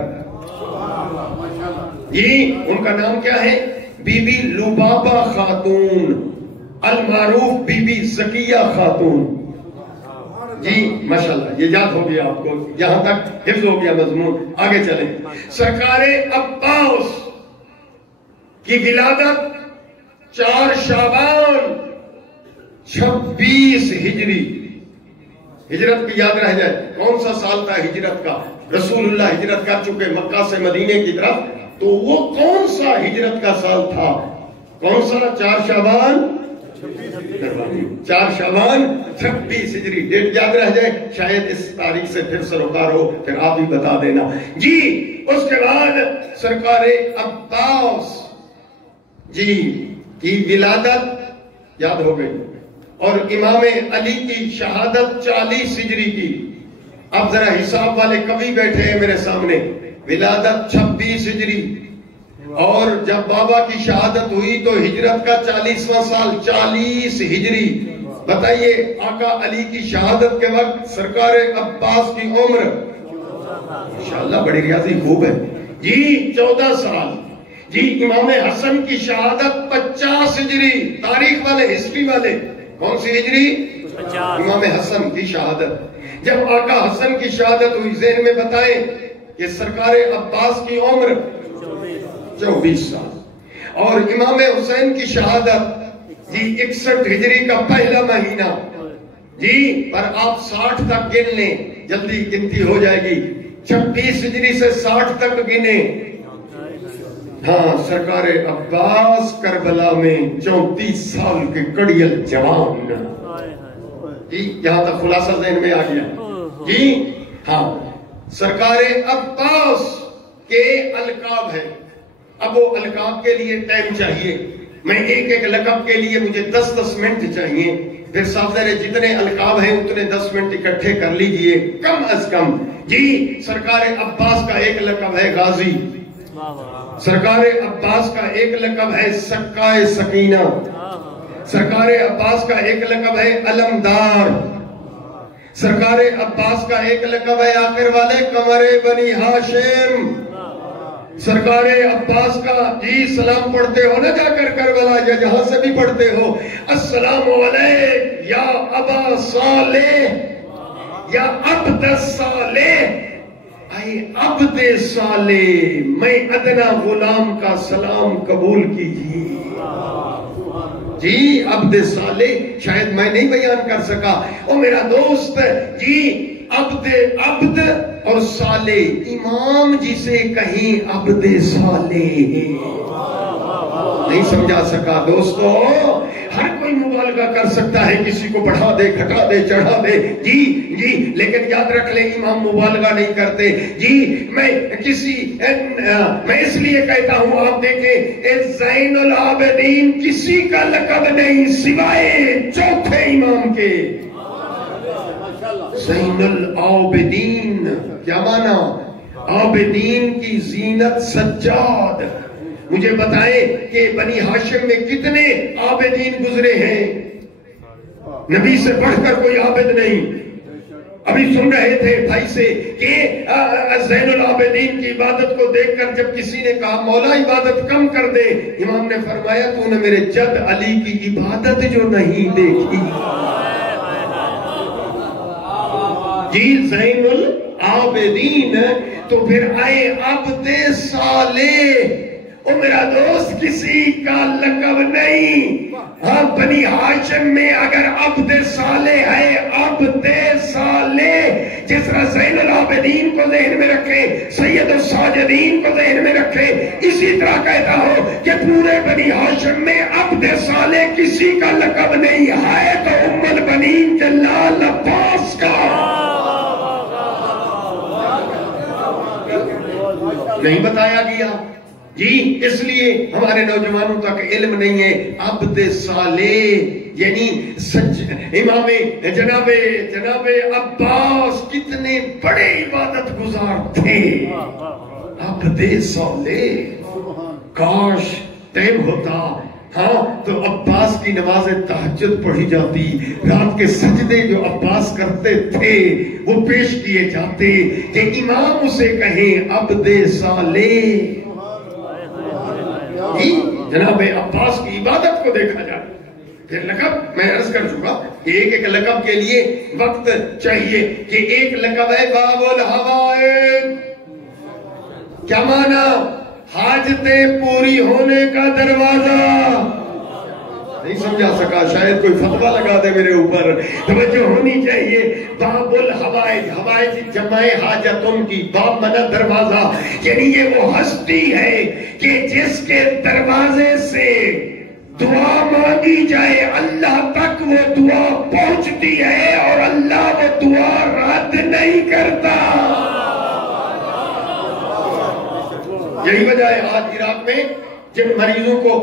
جی ان کا نام کیا ہے؟ بی بی لبابہ خاتون، المعروف بی بی زکیہ خاتون. جی ماشاءاللہ یہ یاد ہو گیا آپ کو، یہاں تک حفظ ہو گیا مضمون. آگے چلیں. سرکار عباس کی ولادت 4 شعبان 26 ہجری. ہجرت کی یاد رہ جائے کون سا سال تھا ہجرت کا؟ رسول اللہ ہجرت کر چکے مکہ سے مدینے کی طرف، تو وہ کون سا ہجرت کا سال تھا؟ کون سا؟ 4 شعبان 26 ہجری. ڈیٹ یاد رہ جائے، شاید اس تاریخ سے پھر سروکار ہو، پھر آپ ہی بتا دینا. جی اس کے بعد سرکار عباس جی کی ولادت یاد ہو گئی، اور امام علی کی شہادت 40 ہجری کی. اب ذرا حساب والے کبھی بیٹھے ہیں میرے سامنے. ولادت 26 ہجری، اور جب بابا کی شہادت ہوئی تو ہجرت کا 40واں سال 40 ہجری. بتائیے آقا علی کی شہادت کے وقت سرکار عباس کی عمر انشاءاللہ بڑی ریاضی خوب ہے جی 14 سال. جی امام حسن کی شہادت 50 ہجری. تاریخ والے، ہسٹری والے کون سی ہجری؟ امام حسن کی شہادت. جب آقا حسن کی شہادت ہوئی ذہن میں بتائیں کہ سرکار عباس کی عمر 24 سال، اور امام حسین کی شہادت جی 61 ہجری کا پہلا مہینہ. جی پر آپ 60 تک گن لیں، جلدی گنتی ہو جائے گی. 26 ہجری سے 60 تک گنے. ہاں سرکار عباس کربلا میں 34 سال کے کڑیل جوان. جی یہاں تک خلاصہ ذہن میں آ گیا. جی ہاں سرکار عباس کے القاب ہے. اب وہ القاب کے لیے ٹائم چاہیے. میں ایک لقب کے لیے مجھے 10 منٹ چاہیے. پھر صاحب جتنے القاب ہیں اتنے 10 منٹ اکٹھے کر لیجئے کم از کم. جی سرکار عباس کا ایک لقب ہے غازی. سرکار عباس کا ایک لقب ہے سکائے سکینہ. سرکار عباس کا ایک لقب ہے علمدار. سرکار عباس کا ایک لقب ہے آخر والے قمر بنی ہاشم. سرکار عباس کا جی سلام پڑھتے ہو نا جا کر کربلا یا جہاں سے بھی پڑھتے ہو، السلام علیک یا ابا صالح یا عبد صالح. اے عبد صالح میں ادنا غلام کا سلام قبول کیجیے. جی عبد صالح شاید میں نہیں بیان کر سکا. او میرا دوست جی عبد اور صالح، امام جسے کہیں عبد صالح نہیں سمجھا سکا. دوستو ہر کوئی مبالغہ کر سکتا ہے، کسی کو بڑھا دے، گھٹا دے، چڑھا دے. جی جی لیکن یاد رکھ لیں امام مبالغہ نہیں کرتے. جی میں اس لیے کہتا ہوں، آپ دیکھیں زین العابدین کسی کا لقب نہیں سوائے چوتھے امام کے. زین العابدین کیا مانا؟ عابدین کی زینت سجاد. مجھے بتائیں کہ بنی ہاشم میں کتنے عابدین گزرے ہیں؟ نبی سے بڑھ کر کوئی عابد نہیں. ابھی سن رہے تھے بھائی سے کہ زین العابدین کی عبادت کو دیکھ کر جب کسی نے کہا مولا عبادت کم کر دے، امام نے فرمایا تو نے میرے جد علی کی عبادت جو نہیں دیکھی۔ جی زین العابدین تو پھر آئے عبد صالح۔ او میرا دوست کسی کا لقب نہیں، ہاں بنی ہاشم میں اگر عبد صالح ہے، عبد صالح، جس طرح زین العابدین کو ذہن میں رکھے، سید الساجدین کو ذہن میں رکھے، اسی طرح کہتا ہو کہ پورے بنی ہاشم میں عبد صالح کسی کا لقب نہیں ہے تو ام البنین جلال عباس کا نہیں بتایا گیا۔ جی اس لیے ہمارے نوجوانوں تک علم نہیں ہے۔ عبد صالح یعنی امام جناب عباس کتنے بڑے عبادت گزار تھے۔ عبد صالح، کاش ٹائم ہوتا ہاں تو عباس کی نماز تہجد پڑھی جاتی، رات کے سجدے جو عباس کرتے تھے وہ پیش کیے جاتے کہ امام اسے کہیں عبد صالح۔ جناب عباس کی عبادت کو دیکھا جائے۔ پھر لقب میں عرض کر چکا کہ ایک ایک لقب کے لیے وقت چاہیے کہ ایک لقب ہے باب الحوائج، کیا معنی؟ حاجتیں پوری ہونے کا دروازہ۔ نہیں سمجھا سکا، شاید کوئی فتویٰ لگا دے میرے اوپر، توجہ ہونی چاہیے۔ باب الحوائج، حوائج جمع حاجتن کی، باب منا دروازہ، یعنی یہ وہ ہستی ہے کہ جس کے دروازے سے دعا مانگی جائے اللہ تک وہ دعا پہنچتی ہے اور اللہ وہ دعا رد نہیں کرتا۔ یہی وجہ ہے آج عراق میں جن مریضوں کو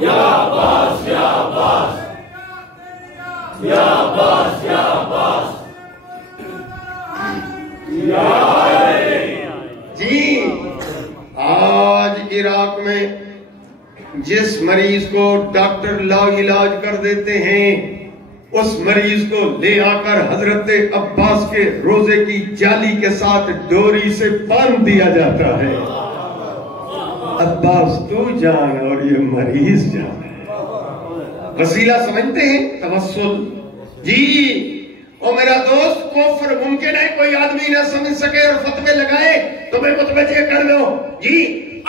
یا عباس یا عباس یا عباس یا عباس جی آج عراق میں جس مریض کو ڈاکٹر لا علاج کر دیتے ہیں اس مریض کو لے آ کر حضرت عباس کے روزے کی جالی کے ساتھ ڈوری سے باندھ دیا جاتا ہے۔ عباس تو جان اور یہ مریض جان ہے۔ وسیلہ سمجھتے ہیں توسل؟ جی اور میرا دوست کفر ممکن ہے کوئی آدمی نہ سمجھ سکے اور فتوے لگائے تو میں متوجہ کر لو جی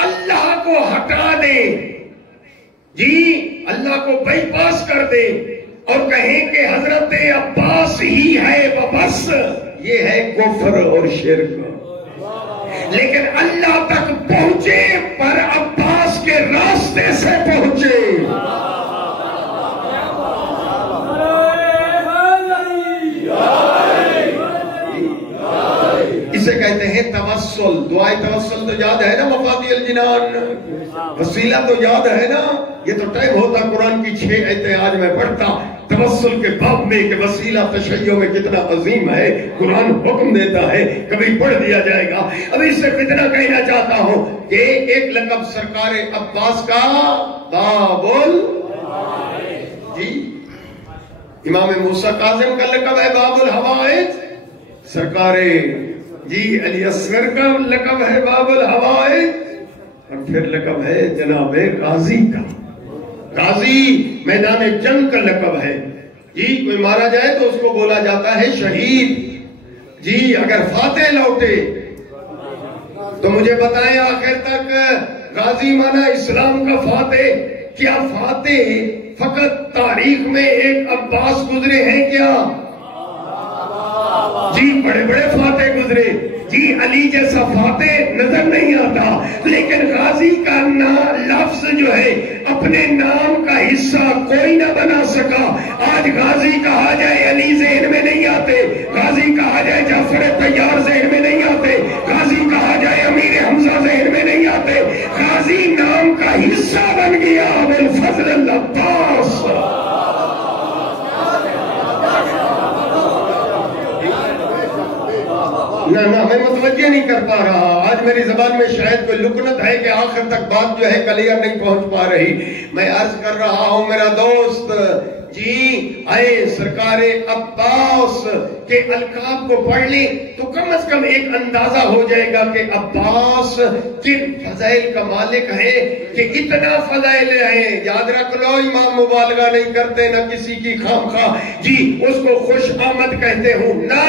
اللہ کو ہٹا دے، جی اللہ کو بائی پاس کر دے اور کہیں کہ حضرت عباس ہی ہے بس، یہ ہے کفر اور شرک۔ لیکن اللہ تک پہنچے پر عباس کے راستے سے پہنچے۔ اسے کہتے ہیں توسل۔ دعائے توسل تو یاد ہے نا، مفاتیح الجنان، وسیلہ تو یاد ہے نا۔ یہ تو ٹائم ہوتا قرآن کی 6 آیتیں آج میں پڑھتا توسل کے باب میں کہ وسیلہ تشیع میں کتنا عظیم ہے، قرآن حکم دیتا ہے، کبھی پڑھ دیا جائے گا۔ اب اس سے اتنا کہنا چاہتا ہوں کہ ایک لقب سرکار عباس کا باب جی امام موسیٰ کاظم کا لقب ہے باب الحوائج، سرکار جی علی اصغر کا لقب ہے باب الحوائج، اور پھر لقب ہے جناب غازی کا۔ غازی میدان جنگ کا لقب ہے جی، کوئی مارا جائے تو اس کو بولا جاتا ہے شہید جی۔ اگر فاتح لوٹے تو مجھے بتائیں آخر تک غازی مانا اسلام کا فاتح، کیا فاتح فقط تاریخ میں ایک عباس گزرے ہیں کیا؟ جی بڑے بڑے فاتح گزرے جی، علی جیسا فاتح نظر نہیں آتا، لیکن غازی کا لفظ جو ہے اپنے نام کا حصہ کوئی نہ بنا سکا۔ آج غازی کہا جائے علی ذہن میں نہیں آتے، غازی کہا جائے جعفر طیار ذہن میں نہیں آتے، غازی کہا جائے امیر حمزہ ذہن میں نہیں آتے، غازی نام کا حصہ بن گیا ابوالفضل العباس۔ نہ میں متوجہ نہیں کر پا رہا، آج میری زبان میں شاید کوئی لکنت ہے کہ آخر تک بات جو ہے کلیئر نہیں پہنچ پا رہی۔ میں عرض کر رہا ہوں میرا دوست جی آئے سرکار عباس کے القاب کو پڑھ لیں تو کم از کم ایک اندازہ ہو جائے گا کہ عباس کن فضائل کا مالک ہے کہ اتنا فضائل ہے. یاد رکھ لو امام مبالغہ نہیں کرتے نہ کسی کی خامخواہ جی اس کو خوش آمد کہتے ہوں نہ.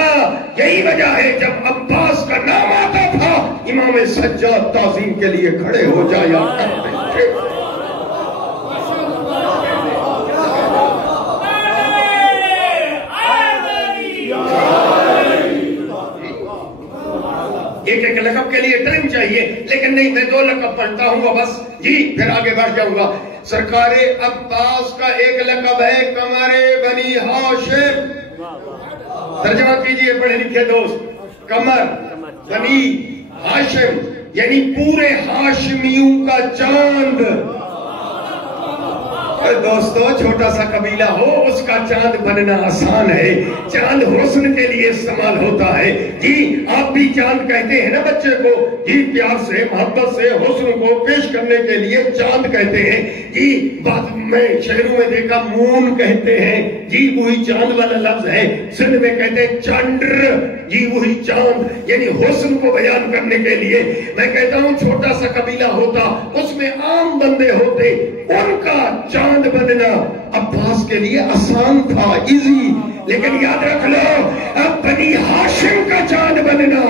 یہی وجہ ہے جب عباس کا نام آتا تھا امام سجاد تعظیم کے لیے کھڑے ہو جایا کرتے تھے. ایک لقب کے لیے ٹائم چاہیے لیکن نہیں میں 2 لقب پڑھتا ہوں بس جی پھر آگے بڑھ جاؤں گا. سرکار عباس کا ایک لقب ہے قمر بنی ہاشم. ترجمہ کیجئے پڑھے لکھے دوست. قمر بنی ہاشم یعنی پورے ہاشمیوں کا چاند. دوستو چھوٹا سا قبیلہ ہو اس کا چاند بننا آسان ہے. چاند حسن کے لیے استعمال ہوتا ہے. جی آپ بھی چاند کہتے ہیں نا بچے کو جی پیار سے محبت سے حسن کو پیش کرنے کے لیے چاند کہتے ہیں. جی بعد میں شہروں میں دیکھا مون کہتے ہیں جی وہی چاند والا لفظ ہے. سندھ میں کہتے ہیں چانڈر جی وہی چاند یعنی حسن کو بیان کرنے کے لیے. میں کہتا ہوں چھوٹا سا قبیلہ ہوتا اس میں عام بندے ہوتے ان کا چاند بننا عباس کے لیے آسان تھا ایزی. لیکن یاد رکھ لو اب بنی ہاشم کا چاند بننا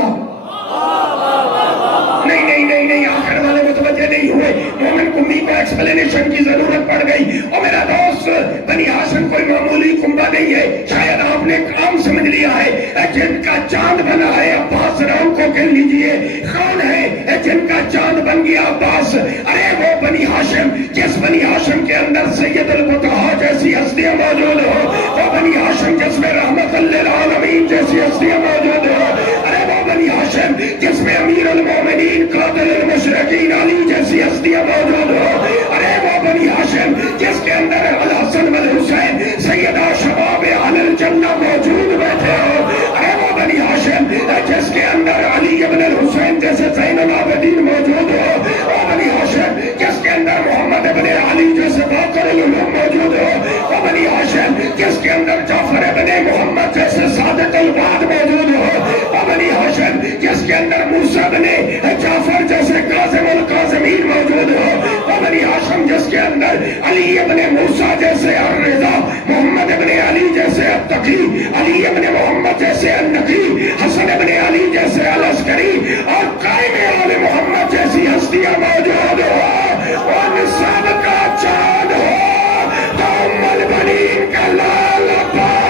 نہیں آخر والے متوجہ نہیں ہوئے. مومن کمی کو ایکسپلینیشن کی ضرورت پڑ گئی. اور میرا دوست بنی ہاشم کوئی معمولی کنبہ نہیں ہے. شاید آپ نے کام سمجھ لیا ہے. جن کا چاند بنا ہے عباس رام کو کہہ لیجئے کون ہے جن کا چاند بن گیا عباس. ارے وہ بنی ہاشم جس بنی ہاشم کے اندر سید البطحاء جیسی ہستیاں موجود ہو. وہ بنی ہاشم جس میں رحمت للعالمین جیسی ہستیاں موجود ہو. ارے وہ بنی ہاشم جس میں امیر المومنین قاتل المشرکین علی جیسی ہستیاں موجود ہو. ارے وہ بنی ہاشم جس کے اندر الحسن والحسین سیدہ شباب اہل الجنہ موجود بیٹھے ہو. ارے وہ بنی ہاشم جس کے اندر علی ابن الحسین جیسے زین العابدین موجود ہو. وہ بنی ہاشم جس کے اندر محمد ابن علی جیسے باقر العلوم موجود ہو. وہ بنی ہاشم جس کے اندر جعفر ابن محمد جیسے صادق الوعد موجود ہو. وہ بنی ہاشم جس کے اندر موسیٰ بن جعفر جیسے کاظم القاظمین موجود ہو. وہ بنی ہاشم جس کے اندر علی ابن موسیٰ جیسے الرضا محمد ابن علی جیسے التقی علی ابن محمد جیسے النقی حسن ابن علی جیسے العسکری اور قائم آل محمد جیسی ہستیاں موجود ہو. ان سب کا چاند ہو تو ام البنین کا لال عباس.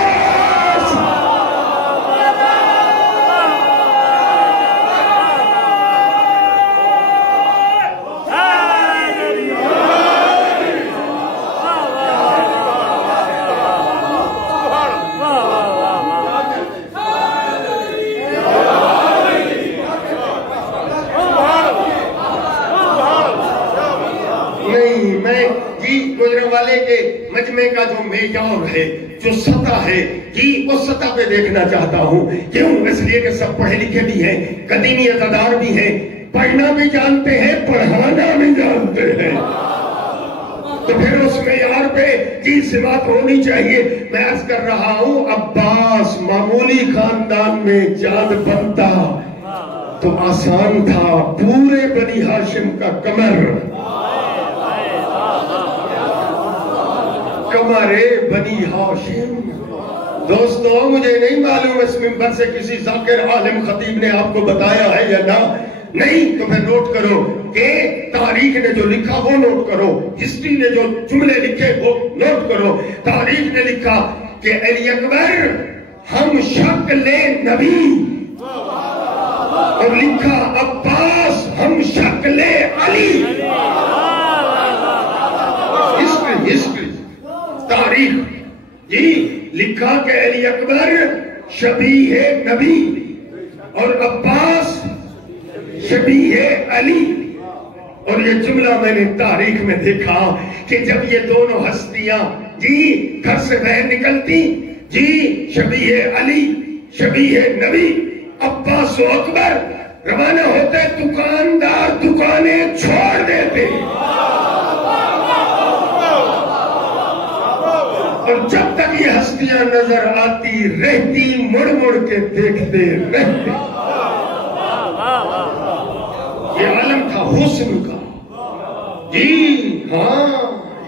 والے کے مجمع کا جو معیار ہے جو سطح ہے جی اس سطح پہ دیکھنا چاہتا ہوں. کیوں؟ اس لیے کہ سب پڑھے لکھے بھی ہیں قدیمی اقتدار بھی ہیں پڑھنا بھی جانتے ہیں پڑھانا بھی جانتے ہیں. تو پھر اس معیار پہ جی سمات ہونی چاہیے. میں عرض کر رہا ہوں عباس معمولی خاندان میں چاند بنتا تو آسان تھا. پورے بنی ہاشم کا قمر قمرے بنی ہاشم. دوستو مجھے نہیں معلوم اس منبر سے کسی ذاکر عالم خطیب نے آپ کو بتایا ہے یا نہ. نہیں تو پھر نوٹ کرو کہ تاریخ نے جو لکھا وہ نوٹ کرو. ہسٹری نے جو جملے لکھے وہ نوٹ کرو. تاریخ نے لکھا کہ علی اکبر ہم شکل نبی اور لکھا عباس ہم شکل علی. ہسٹری تاریخ جی لکھا کہ علی اکبر شبیہ نبی اور عباس شبیہ علی. اور یہ جملہ میں نے تاریخ میں دیکھا کہ جب یہ دونوں ہستیاں جی گھر سے باہر نکلتی جی شبیہ علی شبیہ نبی عباس و اکبر روانہ ہوتے دکاندار دکانیں چھوڑ دیتے. اور جب تک یہ ہستیاں نظر آتی رہتی مڑ مڑ کے دیکھتے رہتے. یہ عالم تھا حسن کا. جی ہاں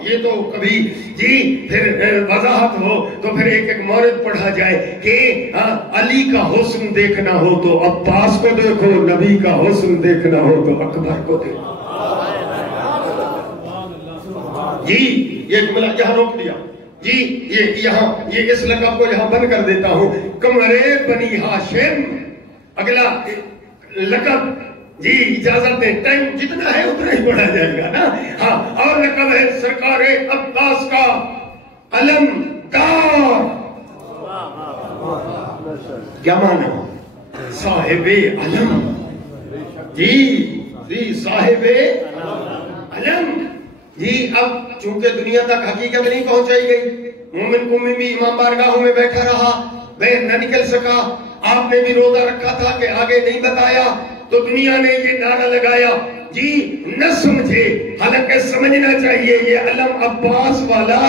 یہ تو کبھی جی پھر وضاحت ہو تو پھر ایک ایک مورد پڑھا جائے کہ علی کا حسن دیکھنا ہو تو عباس کو دیکھو, نبی کا حسن دیکھنا ہو تو اکبر کو دیکھو. جی یہ جملہ یہاں روک دیا. جی یہ یہاں یہ اس لقب کو یہاں بند کر دیتا ہوں. قمرِ بنی ہاشم اگلا لقب. جی اجازت دیں, ٹائم جتنا ہے اتنا ہی پڑھا جائے گا نا. ہاں اور لقب ہے سرکار عباس کا علمدار. کیا مانا؟ صاحب علم. جی صاحب علم. جی اب چونکہ دنیا تک حقیقت نہیں پہنچائی گئی, مومن کو بھی امام بارگاہوں میں بیٹھا رہا, باہر نہ نکل سکا. آپ نے بھی روزہ رکھا تھا کہ آگے نہیں بتایا, تو دنیا نے یہ نعرہ لگایا جی نہ سمجھے. حالانکہ سمجھنا چاہیے یہ علم عباس والا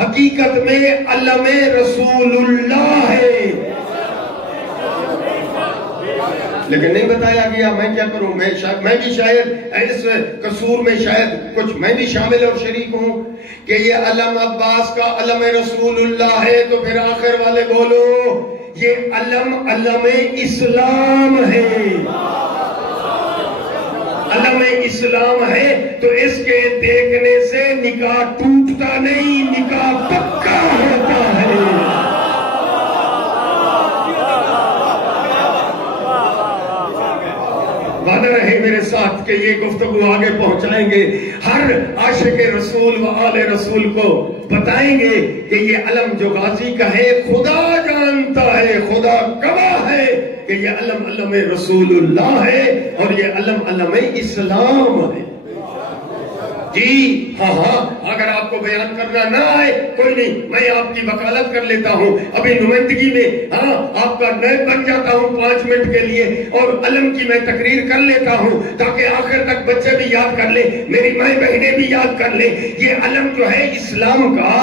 حقیقت میں علم رسول اللہ ہے, لیکن نہیں بتایا گیا. میں کیا کروں, میں بھی شاید اس قصور میں شاید کچھ میں بھی شامل اور شریک ہوں کہ یہ علم عباس کا علم رسول اللہ ہے. تو پھر آخر والے بولو یہ علم اسلام ہے. علم اسلام ہے تو اس کے دیکھنے سے نکاح ٹوٹتا نہیں, نکاح پکا ہوتا ہے. وعدہ رہے میرے ساتھ کہ یہ گفتگو آگے پہنچائیں گے. ہر عاشق رسول و آل رسول کو بتائیں گے کہ یہ علم جو غازی کا ہے خدا جانتا ہے, خدا گواہ ہے کہ یہ علم رسول اللہ ہے اور یہ علم اسلام ہے. جی ہاں اگر آپ کو بیان کرنا نہ آئے کوئی نہیں, میں آپ کی وکالت کر لیتا ہوں. ابھی نمائندگی میں آپ کا نائب بن جاتا ہوں 5 منٹ کے لیے, اور علم کی میں تقریر کر لیتا ہوں تاکہ آخر تک بچے بھی یاد کر لیں, میری مائیں بہنیں بھی یاد کر لیں. یہ علم جو ہے اسلام کا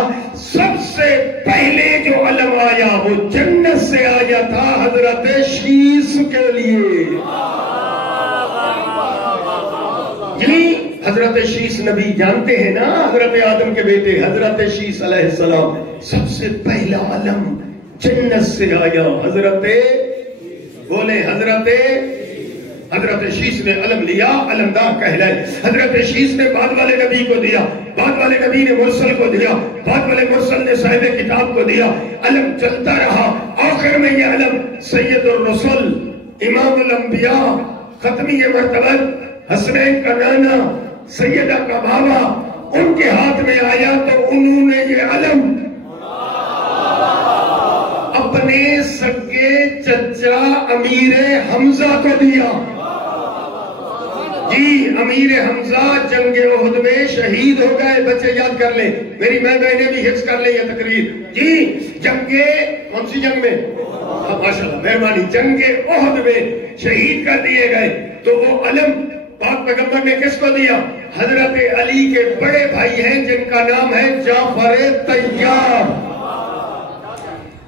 سب سے پہلے جو علم آیا وہ جنت سے آیا تھا حضرت شیس کے لیے. جی حضرت شیس نبی جانتے ہیں نا, حضرت آدم کے بیٹے حضرت شیس علیہ السلام. سب سے پہلا علم جنت سے آیا حضرت بولے حضرت شیس نے علم لیا, علمدار کہلائے. حضرت شیس نے بعد والے نبی کو دیا, بعد والے نبی نے مرسل کو دیا, بعد والے مرسل نے صاحب کتاب کو دیا. علم چلتا رہا, آخر میں یہ علم سید الرسل, امام الانبیاء, ختمی مرتبت, حسنین کا نانا, سیدہ کا بابا, ان کے ہاتھ میں آیا تو انہوں نے یہ علم اپنے سگے چچا امیر حمزہ کو دیا. جی امیر حمزہ جنگ احد میں شہید ہو گئے. بچے یاد کر لیں, میری ماں بہنیں بھی حفظ کر لیں یہ تقریر. جی جنگ کون سی جنگ میں؟ ماشاءاللہ مہربانی, جنگ احد میں شہید کر دیے گئے. تو وہ علم پاک پیغمبر نے کس کو دیا؟ حضرت علی کے بڑے بھائی ہیں جن کا نام ہے جعفر طیار.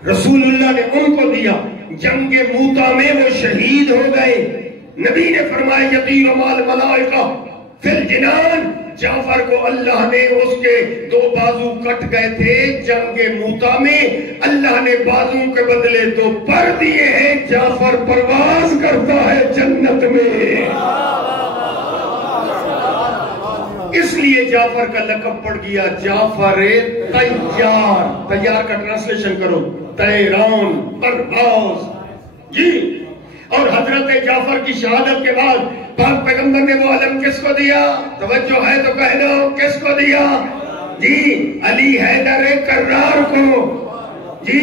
رسول اللہ نے ان کو دیا. جنگ موتا میں وہ شہید ہو گئے. نبی نے فرمایا یطیر مال ملائکہ فی الجنان. جعفر کو اللہ نے اس کے 2 بازو کٹ گئے تھے جنگ موتا میں, اللہ نے بازو کے بدلے 2 پر دیے ہیں. جعفر پرواز کرتا ہے جنت میں. اس لیے جعفر کا لقب پڑ گیا جعفر طیار. طیار کا ٹرانسلیشن کرو, طیران, پرواز. جی اور حضرت جعفر کی شہادت کے بعد پاک پیغمبر نے وہ علم کس کو دیا؟ توجہ ہے تو کہہ دو کس کو دیا؟ جی علی حیدر کرار کو. جی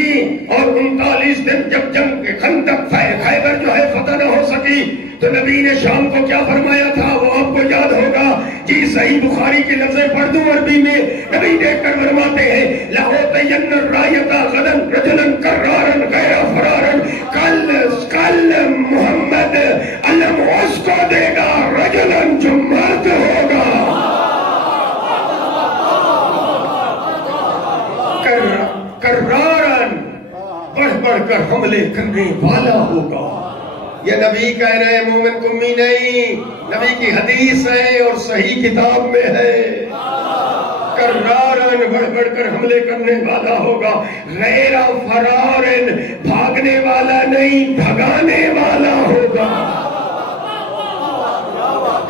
اور 39 دن جب جنگ خندق خیبر جو ہے فتح نہ ہو سکی تو نبی نے شام کو کیا فرمایا تھا وہ آپ کو یاد ہوگا. جی صحیح بخاری کی لفظیں پڑھ دوں عربی میں, نبی دیکھ کر فرماتے ہیں لَأُعْطِيَنَّ الرَّایَةَ غَدًا رَجُلًا كَرَّارًا غَیْرَ فَرَارًا. کل محمد علم اس کو دے گا رجلن جو مرد ہوگا. بڑھ کر حملے کرنے والا ہوگا. یہ نبی کہہ رہے ہیں، مومن کمی نہیں، نبی کی حدیث ہے اور صحیح کتاب میں ہے. کرارن بڑھ بڑھ کر حملے کرنے والا ہوگا، غیر فرارن بھاگنے والا نہیں، بھگانے والا ہوگا.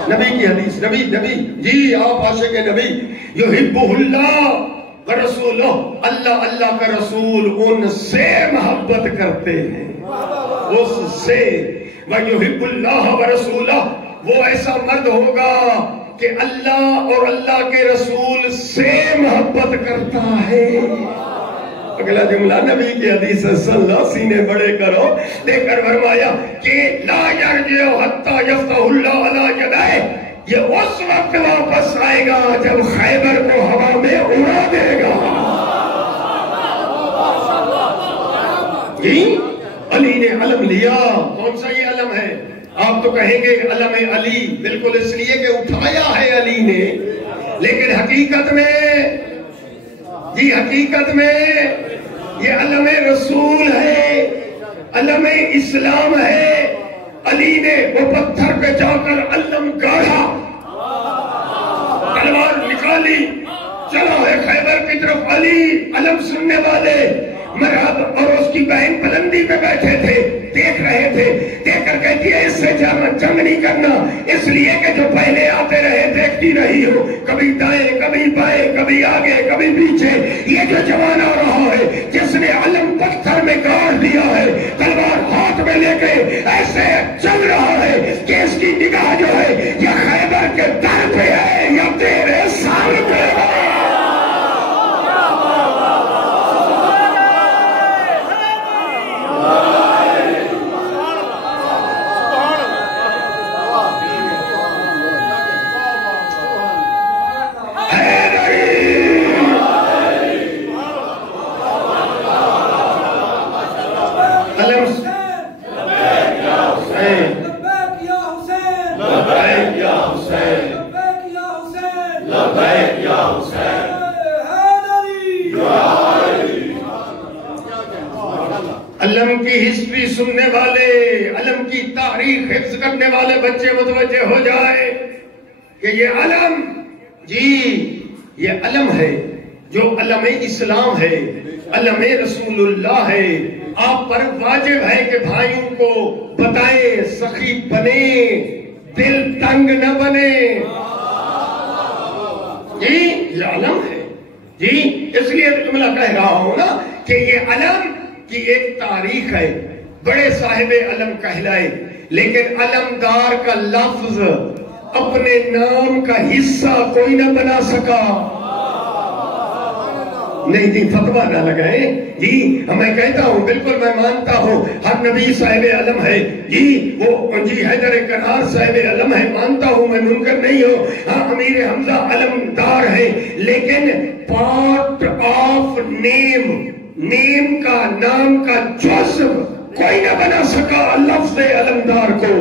نبی کی حدیث، نبی جی آپ عاشق نبی. یحبہ اللہ ورسولہ، اللہ کا رسول ان سے محبت کرتے ہیں، اس سے. وَيُحِبُّ اللَّهَ وَرَسُولَهُ، وہ ایسا مرد ہوگا کہ اللہ اور اللہ کے رسول سے محبت کرتا ہے. اگلا جملہ نبی کی حدیث صلی اللہ، سینے بڑے کرو، دیکھ کر فرمایا کہ لا یرجع حتی یفتح اللہ علی یدیہ، یہ اس وقت واپس آئے گا جب خیبر کو ہوا میں اڑا دے گا. علی نے علم لیا. کون سا یہ علم ہے؟ آپ تو کہیں گے علم علی، بالکل اس لیے کہ اٹھایا ہے علی نے، لیکن حقیقت میں یہ علم رسول ہے، علم اسلام ہے. علی نے وہ پتھر پہ جا کر علم گاڑا، تلوار نکالی، چلا ہے خیبر کی طرف. علی علم سننے والے مرحب اور اس کی بہن بلندی پہ بیٹھے تھے، دیکھ رہے تھے. دیکھ کر کہتی ہے اس سے جنگ نہیں کرنا، اس لیے کہ جو پہلے آتے رہے دیکھتی رہی ہو، کبھی دائیں کبھی بائیں، کبھی آگے کبھی پیچھے. یہ جو جوان آ رہا ہے جس نے علم پتھر میں گاڑ دیا ہے، تلوار ہاتھ میں لے کے ایسے چل رہا ہے کہ اس کی نگاہ جو ہے یا خیبر کے در پہ ہے یا تیرے سامنے پہ ہے. علم کی ہسٹری سننے والے، علم کی تاریخ حفظ کرنے والے بچے متوجہ ہو جائے کہ یہ علم، جی یہ علم ہے جو علم اسلام ہے، علم رسول اللہ ہے. آپ پر واجب ہے کہ بھائیوں کو بتائیں، سخی بنے، دل تنگ نہ بنے. جی یہ علم ہے. جی اس لیے جملہ کہہ رہا ہوں نا کہ یہ علم کی ایک تاریخ ہے. بڑے صاحب علم کہلائے، لیکن علمدار کا لفظ اپنے نام کا حصہ کوئی نہ بنا سکا. نہیں جی فتویٰ نہ لگائیں. جی میں کہتا ہوں، بالکل میں مانتا ہوں ہر نبی صاحب علم ہے. جی وہ جی حیدر کرار صاحب علم ہے، مانتا ہوں، میں منکر نہیں ہوں. ہاں امیر حمزہ علمدار ہے، لیکن پارٹ آف نیم کا، نام کا جزو کوئی نہ بنا سکا لفظ علمدار کو.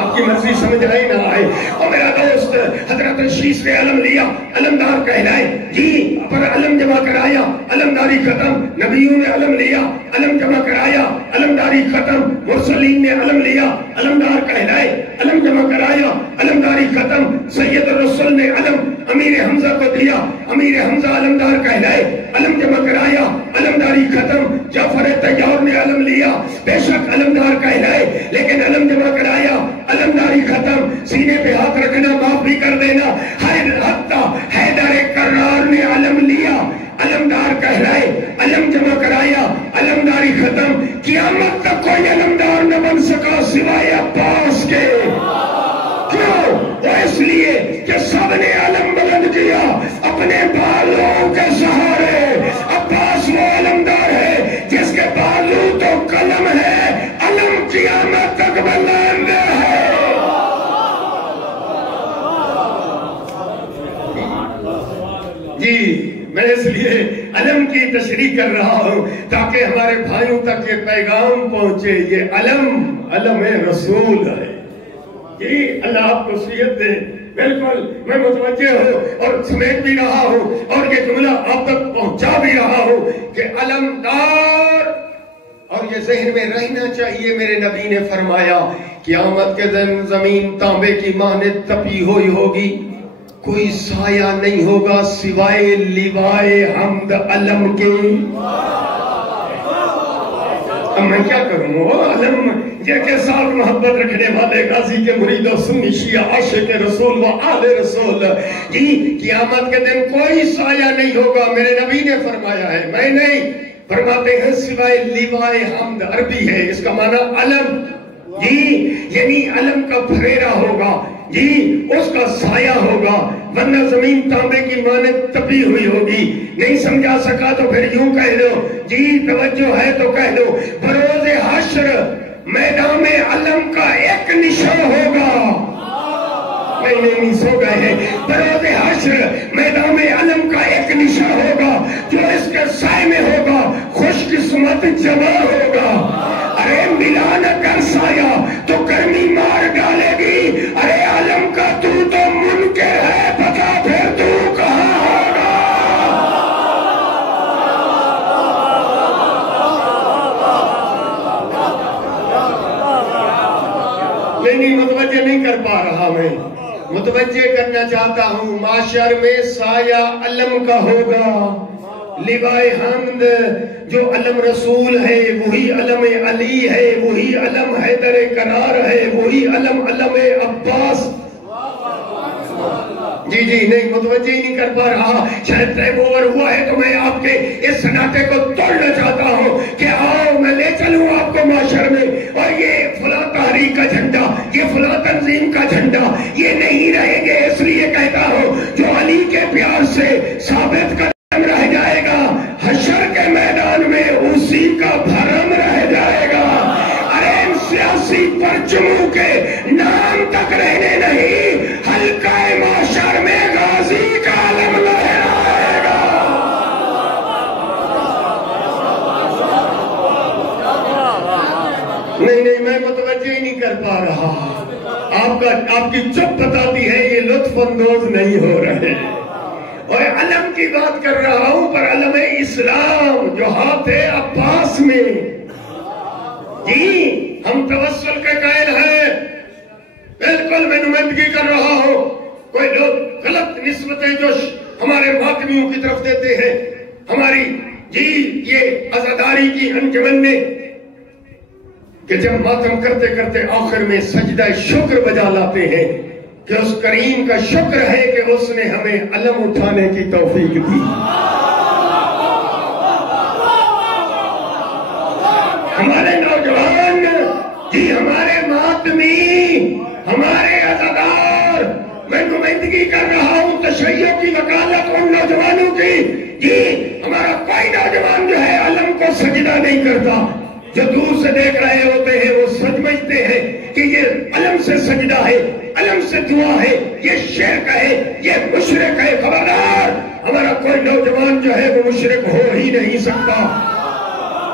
آپ کی مرضی سمجھ آئی نہ آئے. اور میرا دوست حضرت شیش نے علم لیا، علمدار کہلائے. جی پر علم جمع کرایا، علمداری ختم. نبیوں نے علم لیا، علم جمع کرایا، علمداری ختم. مرسلین نے علم لیا، علمدار کہلائے، علم جمع کرایا، علمداری ختم. سید الرسول نے علم امیر حمزہ کو دیا، امیر حمزہ علمدار کہلائے، علم جمع کرایا، علمداری ختم. جعفر طیار نے علم لیا، بے شک علمدار کہلائے، لیکن علم جمع کرایا، علمداری ختم. سینے پہ ہاتھ رکھنا، معاف بھی کر دینا. حیدر کرار نے علم لیا، علمدار کہلائے، علم جمع کرایا، علمداری ختم. قیامت تک کوئی علمدار نہ بن سکا سوائے عباس کے. کیوں؟ وہ اس لیے کہ سب نے علم بلند کیا اپنے بالوں کے سہارے. عباس وہ علمدار ہے جس کے بالوں تو قلم ہے، علم قیامت تک بلند ہے. جی میں اس لیے علم کی تشریح کر رہا ہوں تاکہ ہمارے بھائیوں تک یہ پیغام پہنچے. یہ علم رسول ہے. جی اللہ آپ کو صحت دے. بالکل میں متوجہ ہوں اور سمیٹ بھی رہا ہوں اور یہ جملہ آپ تک پہنچا بھی رہا ہوں کہ علمدار، اور یہ ذہن میں رہنا چاہیے، میرے نبی نے فرمایا قیامت کے دن زمین تانبے کی مانند تپی ہوئی ہوگی، کوئی سایہ نہیں ہوگا سوائے لیوائے حمد علم کے۔ اب میں کیا کروں؟ وہ علم یہ کے ساتھ محبت رکھنے والے غازی کے مرید و سنی شیعہ عاشق رسول و آل رسول، قیامت کے دن کوئی سایہ نہیں ہوگا، میرے نبی نے فرمایا ہے، میں نہیں، فرماتے ہیں سوائے لیوائے حمد، عربی ہے، اس کا معنی علم، یعنی علم کا پھریرا ہوگا، اس کا سایہ ہوگا، ورنہ زمین تانبے کی مانند تپی ہوئی ہوگی۔ نہیں سمجھا سکا تو پھر یوں کہہ لو، توجہ ہے تو کہہ لو، بروز حشر میدان علم کا ایک نشان ہوگا، نہیں سو گئے ہیں، بروز حشر میدان علم کا ایک نشان ہوگا، جو اس کے سائے میں ہوگا خوش قسمت جمع ہوگا۔ ارے ملا نہ کر سایہ تو گرمی مار ڈالے گی، ارے علم کا تو منکر ہے، بتا پھر تو کہاں ہوگا؟ نہیں متوجہ نہیں کر پا رہا، میں متوجہ کرنا چاہتا ہوں، معاشر میں سایہ علم کا ہوگا، لیوائے حمد جو علم رسول ہے وہی علم علی ہے، وہی علم حیدر قرار ہے، وہی علم عباس۔ جی نہیں متوجہ ہی نہیں کر پا رہا، شاید ٹائم اوور ہوا ہے تو میں آپ کے اس سناٹے کو توڑنا چاہتا ہوں کہ آؤ میں لے چلوں آپ کو معاشر میں، اور یہ فلاں تحریک کا جھنڈا، یہ فلاں تنظیم کا جھنڈا، یہ نہیں رہیں گے، اس لیے کہتا ہوں جو علی کے پیار سے ثابت قدم رہ جائے گا، حشر کے میدان میں اسی کا بھرم رہ جائے گا۔ ارے سیاسی پرچموں کے نام تک رہنے نہیں، حلقہ معاشر میں غازی کا علم لہرائے گا۔ نہیں میں متوجہ ہی نہیں کر پا رہا، آپ کی چپ بتاتی ہے یہ لطف اندوز نہیں ہو رہے، اور علم کی بات کر رہا ہوں، پر علم اسلام جو ہاتھ ہے عباس میں، ہم توسل کے قائل ہیں، بالکل میں نمائندگی کر رہا ہوں، کوئی لوگ غلط نسبتیں جو ہمارے ماتمیوں کی طرف دیتے ہیں، ہماری یہ عزاداری کی انجمن میں، کہ جب ماتم کرتے کرتے آخر میں سجدہ شکر بجا لاتے ہیں کہ اس کریم کا شکر ہے کہ اس نے ہمیں علم اٹھانے کی توفیق دی۔ ہمارے نوجوان، ہمارے ماتمی، ہمارے عزادار، میں نمائندگی کر رہا ہوں تشیع کی وکالت ان نوجوانوں کی، ہمارا کوئی نوجوان جو ہے علم کو سجدہ نہیں کرتا، جو دور سے دیکھ رہے ہوتے ہیں وہ سمجھتے ہیں کہ یہ علم سے سجدہ ہے، علم سے دعا ہے، یہ شرک ہے، یہ مشرک ہے۔ خبردار، ہمارا کوئی نوجوان جو ہے وہ مشرک ہو ہی نہیں سکتا،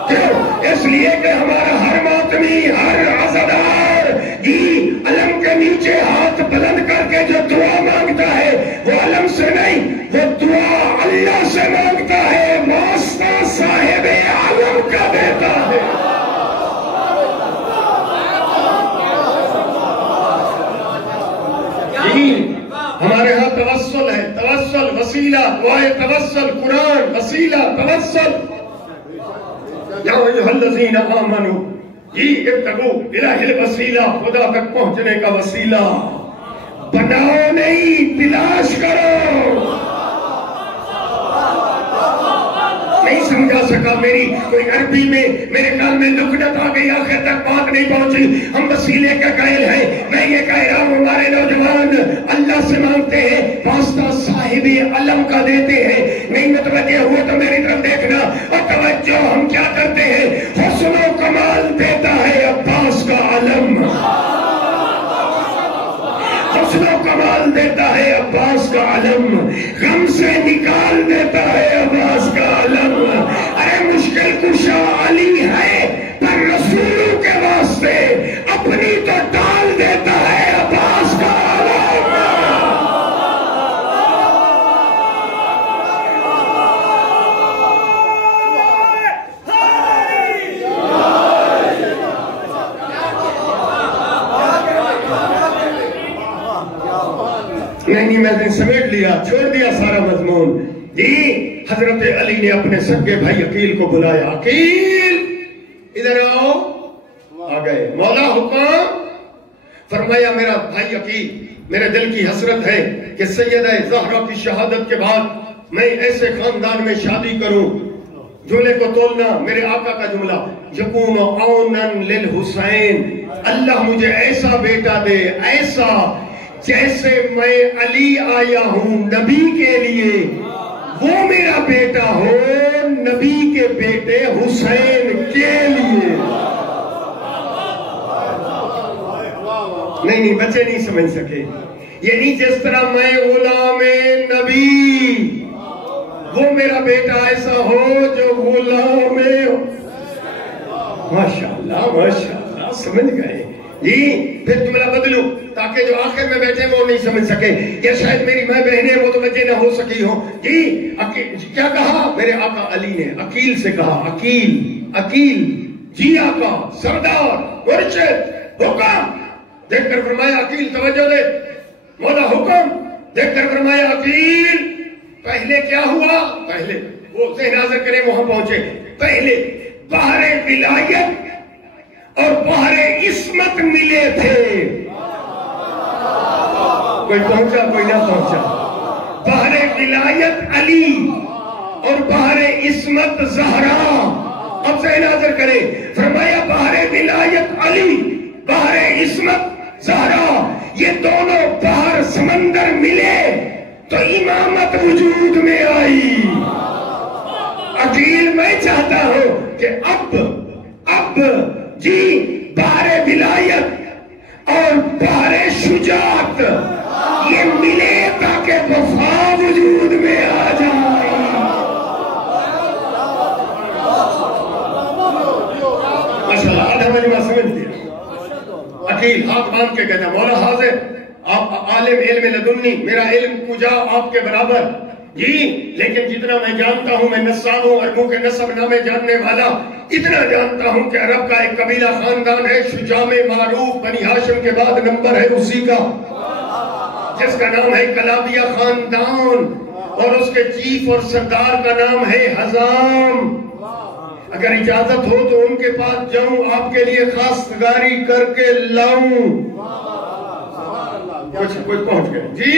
کیوں؟ اس لیے کہ ہمارا ہر ماتمی، ہر عزادار علم کے نیچے ہاتھ بلند کر کے جو دعا مانگتا ہے وہ علم سے نہیں، وہ دعا اللہ سے مانگتا ہے، واسطہ صاحب علم کا دیتا ہے۔ ہمارے ہاں توسل ہے، توسل وسیلہ، دعائے توسل، قرآن وسیلہ، توسل۔ یا ایھا الذین آمنوا، ابتغوا الیہ الوسیلہ، خدا تک پہنچنے کا وسیلہ بناؤ نہیں، تلاش کرو۔ نہیں سمجھا سکا، میری کوئی عربی میں میرے خیال میں لکنت آ گئی، آخر تک بات نہیں پہنچی۔ ہم وسیلے کا قائل ہیں، میں یہ کہہ رہا ہوں ہمارے نوجوان اللہ سے مانگتے ہیں، واسطہ صاحب علم کا دیتے ہیں۔ نہیں متوجہ ہوئے تو میری طرف دیکھنا، اور توجہ ہم کیا کرتے ہیں، حسن و کمال دیتا ہے عباس کا علم، حسن و کمال دیتا ہے عباس کا علم، غم سے نکال دیتا ہے عباس کا علم۔ ارے مشکل کشا علی ہے، پر رسولوں کے واسطے اپنی تو ڈال دیتا ہے عباس کا علم۔ میں نے سمیٹ لیا، چھوڑ دیا سارا مضمون. جی حضرت علی نے اپنے سگے بھائی عقیل کو بلایا، عقیل ادھر آؤ. آ گئے. مولا حکم. فرمایا میرا بھائی عقیل، میرے دل کی حسرت ہے کہ سیدہ زہرا کی شہادت کے بعد میں ایسے خاندان میں شادی کروں. جملے کو تولنا، میرے آقا کا جملہ، یکون عونن للحسین، اللہ مجھے ایسا بیٹا دے، ایسا جیسے میں علی آیا ہوں نبی کے لیے، وہ میرا بیٹا ہو نبی کے بیٹے حسین کے لیے. نہیں بچے نہیں سمجھ سکے. یعنی جس طرح میں غلام نبی، وہ میرا بیٹا ایسا ہو جو غلام. ماشاءاللہ ماشاءاللہ سمجھ گئے. جی پھر جملہ بدلو تاکہ جو آخر میں بیٹھے وہ نہیں سمجھ سکے، یا شاید میری ماں بہنیں متوجہ نہ ہو سکی ہوں. جی کیا کہا میرے آقا علی نے؟ عقیل سے کہا، عقیل عقیل جی آقا سردار مرشد حکم. دیکھ کر فرمایا عقیل توجہ دے. مولا حکم. دیکھ کر فرمایا عقیل پہلے کیا ہوا؟ پہلے وہ ذہن حاضر کرے وہاں پہنچے. پہلے بہر ولایت اور بہر عصمت ملے تھے. کوئی پہنچا کوئی نہ پہنچا. بہر ولایت علی اور بہر عصمت زہرا. اب ذہن حاضر کرے. فرمایا بہر ولایت علی، بہر عصمت زہرا، یہ دونوں بہر سمندر ملے تو امامت وجود میں آئی. عقیل میں چاہتا ہوں کہ اب جی بہر ولایت اور بہر شجاعت یہ ملے تاکہ وفا وجود میں آ جائے. ماشاءاللہ آدھا مجمع سمجھ دیا. عقیل ہاتھ باندھ کے کہتا مولا حاضر، آپ عالم علم لدنی، میرا علم کجا آپ کے برابر. جی لیکن جتنا میں جانتا ہوں، میں نساب ہوں، عربوں کے نسب نامے جاننے والا، اتنا جانتا ہوں کہ عرب کا ایک قبیلہ خاندان ہے شجام معروف، بنی ہاشم کے بعد نمبر ہے اسی کا، جس کا نام ہے کلابیہ خاندان، اور اس کے چیف اور سردار کا نام ہے حزام. اگر اجازت ہو تو ان کے پاس جاؤں، آپ کے لیے خواستگاری کر کے لاؤں. کچھ پہنچ گئے. جی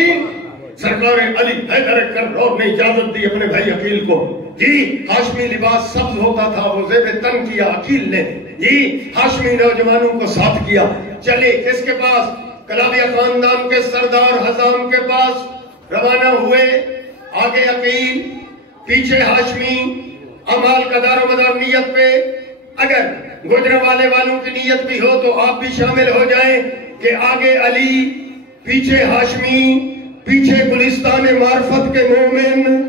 سرکار علی حیدر کرور نے اجازت دی اپنے بھائی عقیل کو. جی ہاشمی لباس سبز ہوتا تھا، وہ زیب تن کیا عقیل نے. جی ہاشمی نوجوانوں کو ساتھ کیا. چلے کس کے پاس؟ کلابیہ خاندان کے سردار حزام کے پاس روانہ ہوئے. آگے عقیل، پیچھے ہاشمی. اعمال کا دار و مدار نیت پہ. اگر گجرانوالے والوں کی نیت بھی ہو تو آپ بھی شامل ہو جائیں کہ آگے علی، پیچھے ہاشمی، پیچھے گلستان معرفت کے مومن.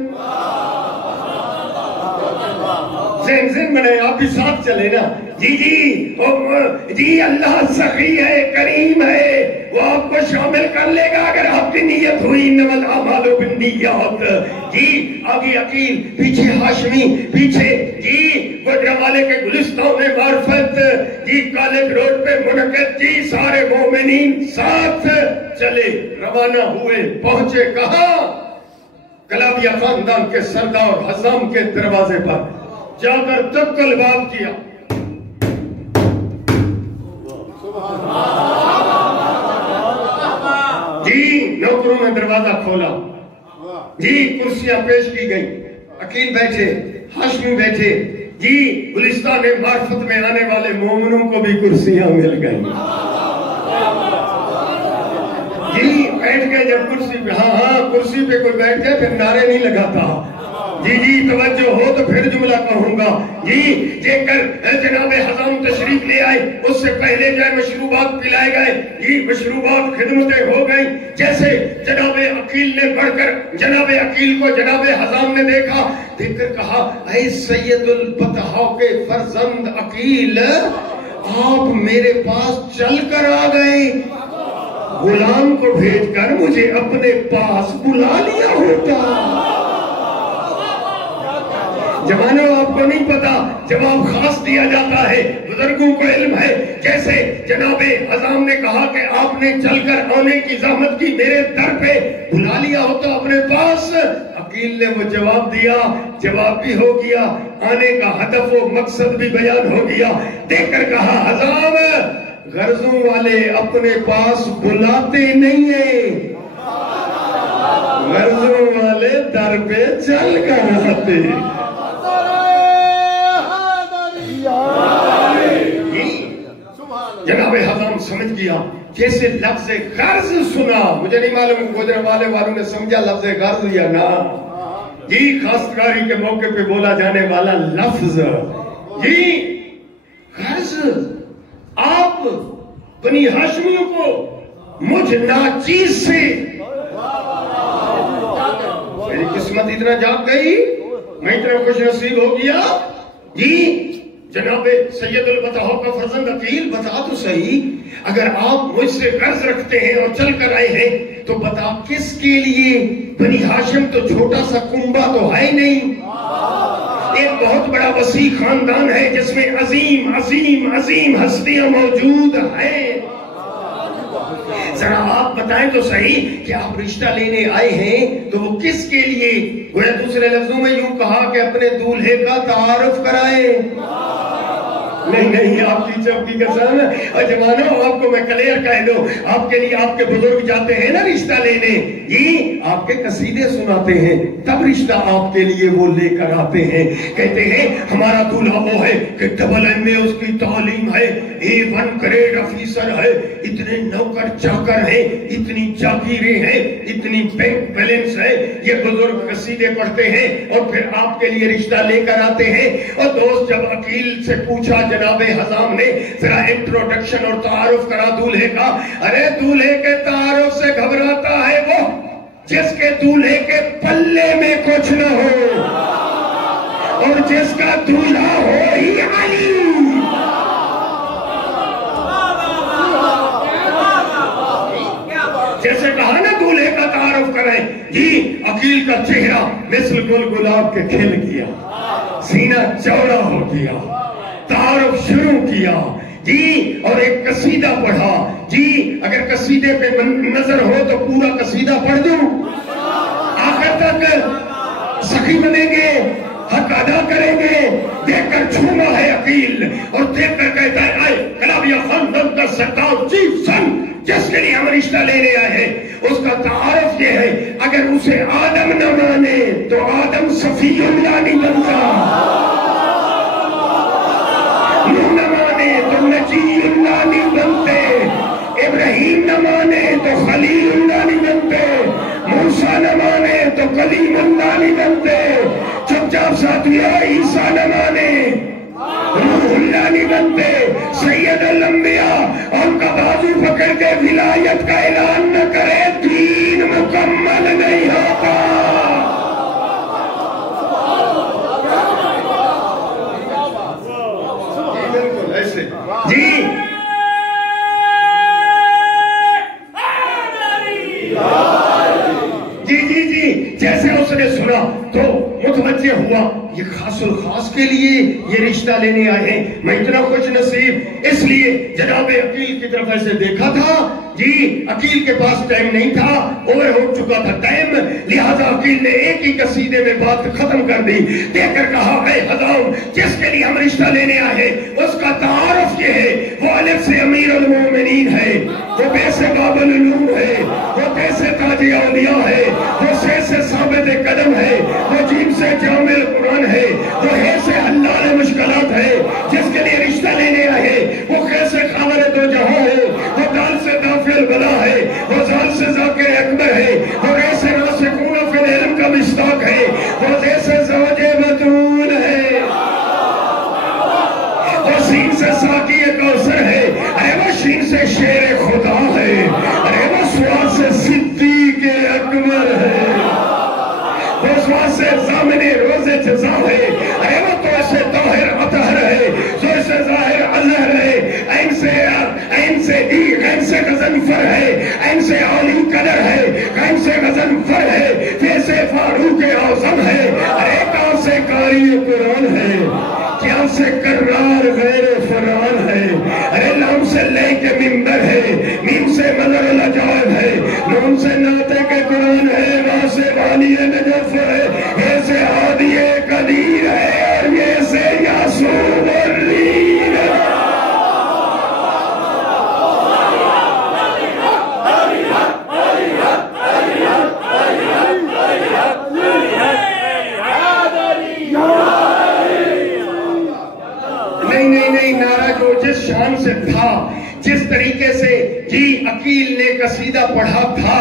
ذہن بنائے، آپ بھی ساتھ چلے نا. جی اللہ سخی ہے، کریم ہے، وہ آپ کو شامل کر لے گا اگر آپ کی نیت ہوئی. انما الاعمال بالنیات. جی آگے عقیل، پیچھے ہاشمی، پیچھے جی گجرانوالے کے گلستان معرفت. جی کالج روڈ پہ منعقد. جی سارے مومنین ساتھ چلے، روانہ ہوئے. پہنچے کہاں؟ کلابیہ خاندان کے سردار حزام کے دروازے پر. جا کر دکل باب کیا. جی نوکروں نے دروازہ کھولا. جی کرسیاں پیش کی گئی. عقیل بیٹھے، ہاشمی بیٹھے. جی گلستان معرفت میں آنے والے مومنوں کو بھی کرسیاں مل گئیں. جی بیٹھ گئے جب کرسی پہ. ہاں کرسی پہ کوئی بیٹھ گئے پھر نعرے نہیں لگاتا. جی توجہ ہو تو پھر جملہ کہوں گا. جی دیکھ کر جناب حزام تشریف لے آئے. اس سے پہلے جائے مشروبات پلائے گئے. جی مشروبات خدمتیں ہو گئیں. جیسے جناب عقیل نے بڑھ کر جناب عقیل کو جناب حزام نے دیکھا، دیکھ کر کہا اے سید البطحاء کے فرزند عقیل، آپ میرے پاس چل کر آ گئے. غلام کو بھیج کر مجھے اپنے پاس بلا لیا ہوتا. جوانوں آپ کو نہیں پتا، جواب خاص دیا جاتا ہے، بزرگوں کو علم ہے. جیسے جناب اعظم نے کہا کہ آپ نے چل کر آنے کی زحمت کی، میرے در پہ بلا لیا ہوتا اپنے پاس. عقیل نے وہ جواب دیا، جواب بھی ہو گیا، آنے کا ہدف و مقصد بھی بیان ہو گیا. دیکھ کر کہا اعظم غرضوں والے اپنے پاس بلاتے نہیں ہیں، غرضوں والے در پہ چل کر آتے. جناب حضام سمجھ گیا. جیسے لفظ غرض سنا، مجھے نہیں معلوم گوجرانوالے والوں نے سمجھا لفظ غرض یا نہ. یہ کاشتکاری کے موقع پہ بولا جانے والا لفظ، یہ غرض آپ بنی ہاشمیوں کو مجھ ناچیز سے، میری قسمت اتنا جاگ گئی، میں اتنا خوش نصیب ہو گیا. جی جناب سید البطح کا فرزند عقیل بتا تو صحیح، اگر آپ مجھ سے قرض رکھتے ہیں اور چل کر آئے ہیں تو بتا کس کے لیے؟ بنی ہاشم تو چھوٹا سا کنبہ تو ہے نہیں، ایک بہت بڑا وسیع خاندان ہے جس میں عظیم عظیم عظیم ہستیاں موجود ہیں. ذرا آپ بتائیں تو صحیح کہ آپ رشتہ لینے آئے ہیں تو وہ کس کے لیے؟ گویا دوسرے لفظوں میں یوں کہا کہ اپنے دولہے کا تعارف کرائیں. نہیں آپ کی چوکی قسم. اور جوانوں آپ کو میں کلیئر کہہ دوں، آپ کے لیے آپ کے بزرگ جاتے ہیں نا رشتہ لینے، یہ آپ کے قصیدے سناتے ہیں، تب رشتہ آپ کے لیے وہ لے کر آتے ہیں. کہتے ہیں ہمارا دولہا وہ ہے کہ ڈبل ایم اے اس کی تعلیم ہے، A1 گریڈ افیسر ہے، اتنے نوکر چاکر ہیں، اتنی جاگیریں ہیں، اتنی بینک بیلنس ہے. یہ بزرگ قصیدے پڑھتے ہیں اور پھر آپ کے لیے رشتہ لے کر آتے ہیں. اور دوست جب عقیل سے پوچھا جناب حضام نے ذرا انٹروڈکشن اور تعارف کرا دولہے کا، ارے دولہے کے تعارف سے گھبراتا ہے وہ جس کے دولہے کے پلے میں کچھ نہ ہو اور جس کا دولہا ہو ہی علی. جیسے کہا نا دولہے کا تعارف کریں، جی عقیل کا چہرہ مثل گل گلاب کے کھل گیا، سینہ چوڑا ہو گیا، تعارف شروع کیا. جی اور ایک قصیدہ پڑھا. جی اگر قصیدے پہ نظر ہو تو پورا قصیدہ پڑھ دوں، آخر تک سخی بنیں گے، حق ادا کریں گے. دیکھ کر چھوما ہے عقیل اور دیکھ کر کہتا ہے اے کلابیہ خاندان کا سردار چیف سن جس کے لیے ہم رشتہ لینے آئے ہیں، اس کا تعارف یہ ہے اگر اسے آدم نہ مانے تو آدم صفی اللہ نہیں بنتا، نہ مانے تو نجی اللہ نہیں بنتے، ابراہیم نہ مانے تو خلیل اللہ نہیں بنتے، موسیٰ نہ مانے تو کلیم اللہ نہیں بنتے، چپ چاپ ساتھیوں عیسیٰ نہ مانے روح اللہ نہیں بنتے. سید الانبیاء ان کا بازو پکڑ کے ولایت کا اعلان نہ کرے دین مکمل نہیں ہوتا. بالکل ایسے جی جیسے اس نے سنا تو متوجہ ہوا یہ خاص الخاص کے لیے یہ رشتہ لینے آئے ہیں، میں اتنا خوش نصیب. اس لیے جناب عقیل کی طرف ایسے دیکھا تھا. جی عقیل کے پاس ٹائم نہیں تھا، اوور ہو چکا تھا ٹائم، لہذا عقیل نے ایک ہی قصیدے میں بات ختم کر دی. دیکھ کر کہا اے حضام جس کے لیے ہم رشتہ لینے آئے ہیں اس کا تعارف یہ ہے، وہ الف سے امیر المومنین ہے، وہ بے سے باب العلوم ہے، وہ بے سے تاج اولیاء ہے، وہ سے ثابت قدم ہے، وہ جیم سے جامع القرآن ہے، وہ ہے سے حلال مشکلات ہے. جس کے لیے رشتہ لینے آئے وہ خیر سے خاور دو جہاں ہے، وہ دال سے دافع البلا ہے، وہ زال سے ذاکر اکبر ہے، وہ غیر سے راسخون فی العلم کا مشتاق ہے، وہ زیر سے زوج بطول ہے، وہ سین سے ساقی کوثر ہے، ارے وہ شین سے شیر خدا ہے، ارے وہ سوا سے صدیق اکبر ہے، وہ سوا سے زامن روز جزا ہے، ارے وہ تو ایسے طاہر اطہر ہے، جو ایسے ظاہر ازہر ہے، این سے دی غین سے غزنفر ہے، این سے عالی قدر ہے، غین سے غزنفر ہے، فیسے فاروق اعظم ہے، ارے کاف سے قاری منبر ہے، میم سے مظہر العجائب ہے، نون سے ناطق قرآن ہے، وا سے والی نجف ہے، اے سے ہادی قدیر ہے، اور یہ سے یاسوب الرین ہے۔ نہیں، نعرہ جو جس شان سے تھا، جس طریقے سے جی عقیل نے قصیدہ پڑھا تھا،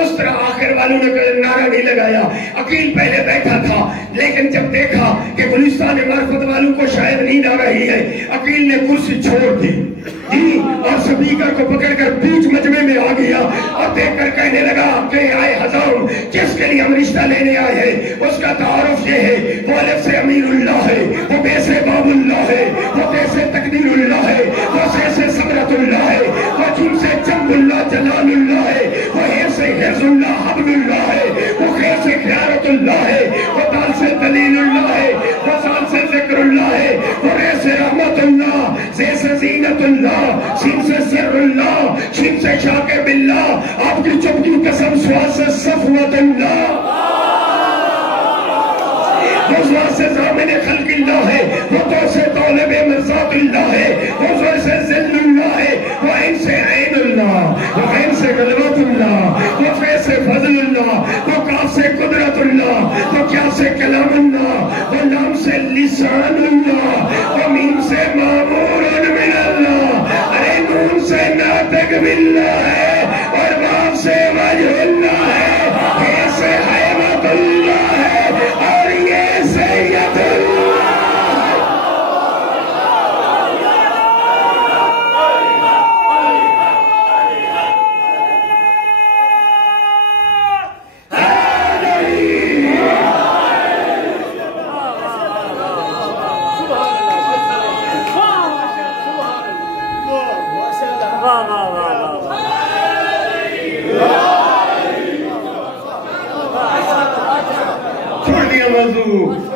اس طرح آخر والوں نے نعرہ نہیں لگایا۔ عقیل پہلے بیٹھا تھا، لیکن جب دیکھا کہ گلستان معرفت والوں کو شاید نیند آ رہی ہے، عقیل نے کرسی چھوڑ دی جی، اور سپیکر کو پکڑ کر بیچ مجمع میں آ گیا اور دیکھ کر کہنے لگا کہ آئے ہزاروں، جس کے لیے ہم رشتہ لینے آئے ہیں اس کا تعارف یہ ہے، وہ الف سے امیر اللہ ہے، وہ بے سے باب اللہ ہے، وہ تے سے تقدیر اللہ ہے، وہ سے سمرت اللہ ہے، وہ جن سے جنب اللہ جلال اللہ ہے، وہ ہے سے حفظ اللہ حبل اللہ ہے، وہ خیر سے خیارت اللہ ہے، وہ دال سے دلیل اللہ ہے، وہ سال سے ذکر اللہ ہے، وہ رے سے رحمت اللہ، زے سے زینت اللہ، سین سے سر اللہ، شین سے شاکر باللہ، آپ کی چپ کی قسم سوا سے صفوت اللہ، وہ سوا سے زامن خلق اللہ ہے، وہ تو سے طالب مرضات اللہ ہے، وہ سوا سے ذل اللہ ہے، وہ عین سے عین اللہ، وہ عین سے غلبت اللہ، وہ فے سے فضل اللہ، وہ کاف سے قدرت اللہ، وہ کیا سے کلام اللہ، وہ لام سے لسان اللہ، وہ میم سے معمور من اللہ، ارے نون سے ناطق باللہ ہے، اور واو سے وجہ اللہ ہے، یہ سے حیمت اللہ ہے، اور یہ سید اللہ۔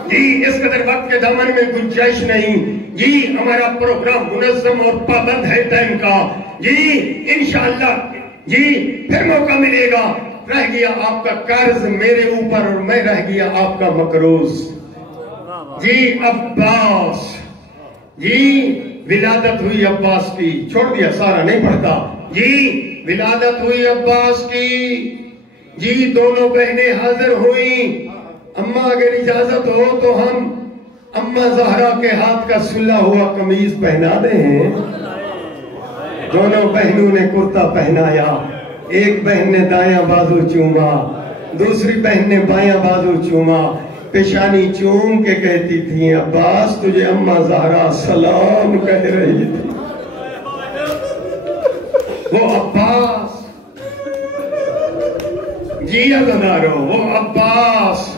جی اس قدر وقت کے دامن میں گنجائش نہیں، جی ہمارا پروگرام منظم اور پابند ہے ٹائم کا، جی انشاءاللہ جی پھر موقع ملے گا۔ رہ گیا آپ کا قرض میرے اوپر اور میں رہ گیا آپ کا مقروض۔ جی عباس، جی ولادت ہوئی عباس کی، چھوڑ دیا سارا نہیں پڑھتا، جی ولادت ہوئی عباس کی، جی دونوں بہنیں حاضر ہوئیں۔ اماں اگر اجازت ہو تو ہم اماں زہرا کے ہاتھ کا سلا ہوا قمیض پہنا دیں۔ دونوں بہنوں نے کرتا پہنایا، ایک بہن نے دایاں بازو چوما، دوسری بہن نے بایاں بازو چوما، پیشانی چوم کے کہتی تھی عباس تجھے اماں زہرا سلام کہہ رہی تھی۔ وہ عباس، جی عزیزارو وہ عباس،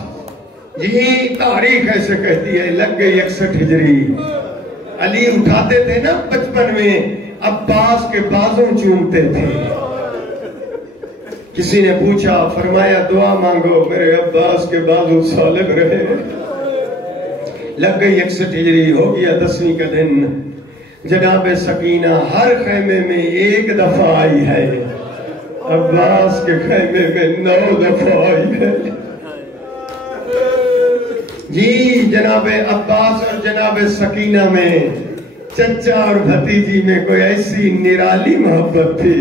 جی تاریخ ایسے کہتی ہے لگ گئی 61 ہجری۔ علی اٹھاتے تھے نا بچپن میں، عباس کے بازوں چومتے تھے۔ کسی نے پوچھا، فرمایا دعا مانگو میرے عباس کے بازو صالح رہے۔ لگ گئی 61 ہجری، ہو گیا 10ویں کا دن۔ جناب سکینہ ہر خیمے میں ایک دفعہ آئی ہے، عباس کے خیمے میں 9 دفعہ آئی ہے۔ جی جناب عباس اور جناب سکینہ میں، چچا اور بھتیجی میں کوئی ایسی نرالی محبت تھی،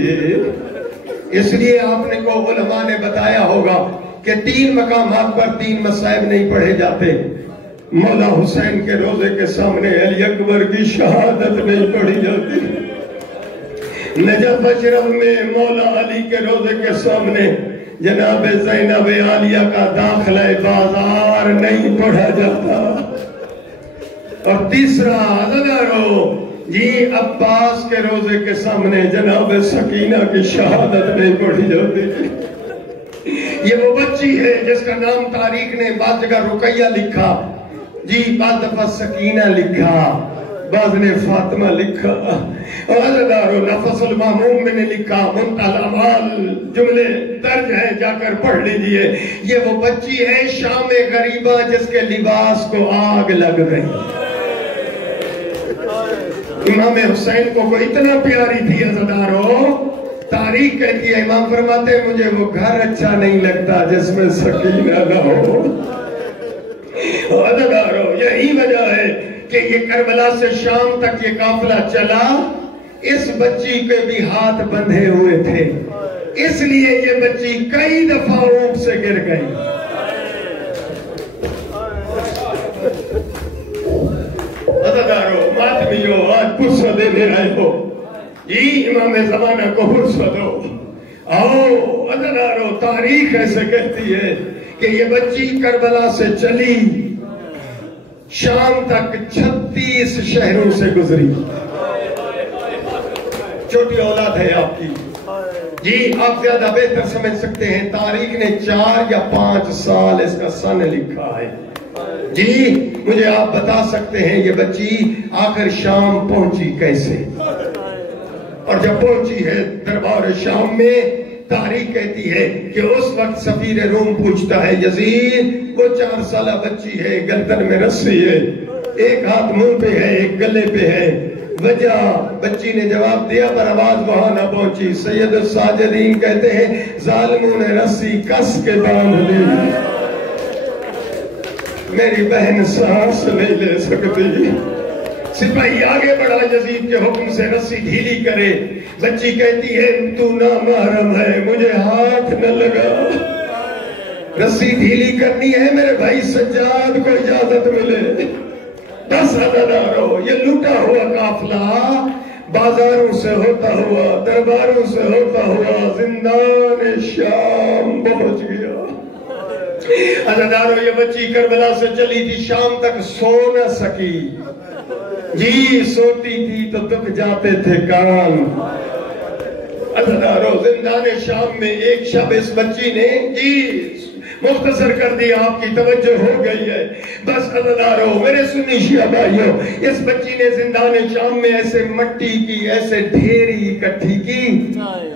اس لیے آپ نے کو علماء نے بتایا ہوگا کہ 3 مقامات پر 3 مصائب نہیں پڑھے جاتے۔ مولا حسین کے روزے کے سامنے علی اکبر کی شہادت نہیں پڑھی جاتی۔ نجف اشرف میں مولا علی کے روزے کے سامنے جناب زینب عالیہ کا داخلہ بازار نہیں پڑھا جاتا۔ اور تیسرا عزیزارو، جی عباس کے روزے کے سامنے جناب سکینہ کی شہادت نہیں پڑھی جاتی۔ یہ وہ بچی ہے جس کا نام تاریخ نے بعض جگہ رقیہ لکھا، جی بعض دفعہ سکینہ لکھا، بعض نے فاطمہ لکھا، عزیزارو نفس الماموم میں نے لکھا، منتہی الاعمال جملے درج ہیں، جا کر پڑھ لیجئے۔ یہ وہ بچی ہے شام غریبہ جس کے لباس کو آگ لگ گئی۔ امام حسین کو اتنا پیاری تھی عزادارو، تاریخ کہتی ہے امام فرماتے ہیں مجھے وہ گھر اچھا نہیں لگتا جس میں سکینہ نہ ہو۔ عزادارو یہی وجہ ہے کہ یہ کربلا سے شام تک یہ قافلہ چلا، اس بچی کے بھی ہاتھ بندھے ہوئے تھے، اس لیے یہ بچی کئی دفعہ اونٹ سے گر گئی۔ عزادارو ماتمیو آج پرسہ دینے آئے ہو، جی امام زمانہ کو پرسہ دو۔ آؤ عزادارو تاریخ ایسے کہتی ہے کہ یہ بچی کربلا سے چلی، شام تک 36 شہروں سے گزری۔ چھوٹی اولاد ہے آپ کی، جی آپ زیادہ بہتر سمجھ سکتے ہیں، تاریخ نے 4 یا 5 سال اس کا سن لکھا ہے۔ جی مجھے آپ بتا سکتے ہیں یہ بچی آخر شام پہنچی کیسے؟ اور جب پہنچی ہے دربار شام میں، تاریخ کہتی ہے کہ اس وقت سفیر روم پوچھتا ہے یزید وہ 4 سالہ بچی ہے، گردن میں رسی ہے، ایک ہاتھ منہ پہ ہے ایک گلے پہ ہے، وجہ؟ بچی نے جواب دیا پر آواز وہاں نہ پہنچی۔ سید الساجدین کہتے ہیں ظالموں نے رسی کس کے باندھ دی، میری بہن سانس نہیں لے سکتی۔ سپاہی آگے بڑھا یزید کے حکم سے رسی ڈھیلی کرے، بچی کہتی ہے تو نامحرم ہے مجھے ہاتھ نہ لگا، رسی ڈھیلی کرنی ہے میرے بھائی سجاد کو اجازت ملے۔ بس عزادارو یہ لوٹا ہوا قافلہ بازاروں سے ہوتا ہوا، درباروں سے ہوتا ہوا زندان شام پہنچ گیا۔ عزادارو یہ بچی کربلا سے چلی تھی، شام تک سو نہ سکی، جی سوتی تھی تو دکھ جاتے تھے کان۔ عزادارو زندان شام میں ایک شب اس بچی نے، جی مختصر کر دیا آپ کی توجہ ہو گئی ہے، بس عزادارو میرے سنی شیعہ بھائیو، اس بچی نے زندان شام میں ایسے مٹی کی ایسے ڈھیری اکٹھی کی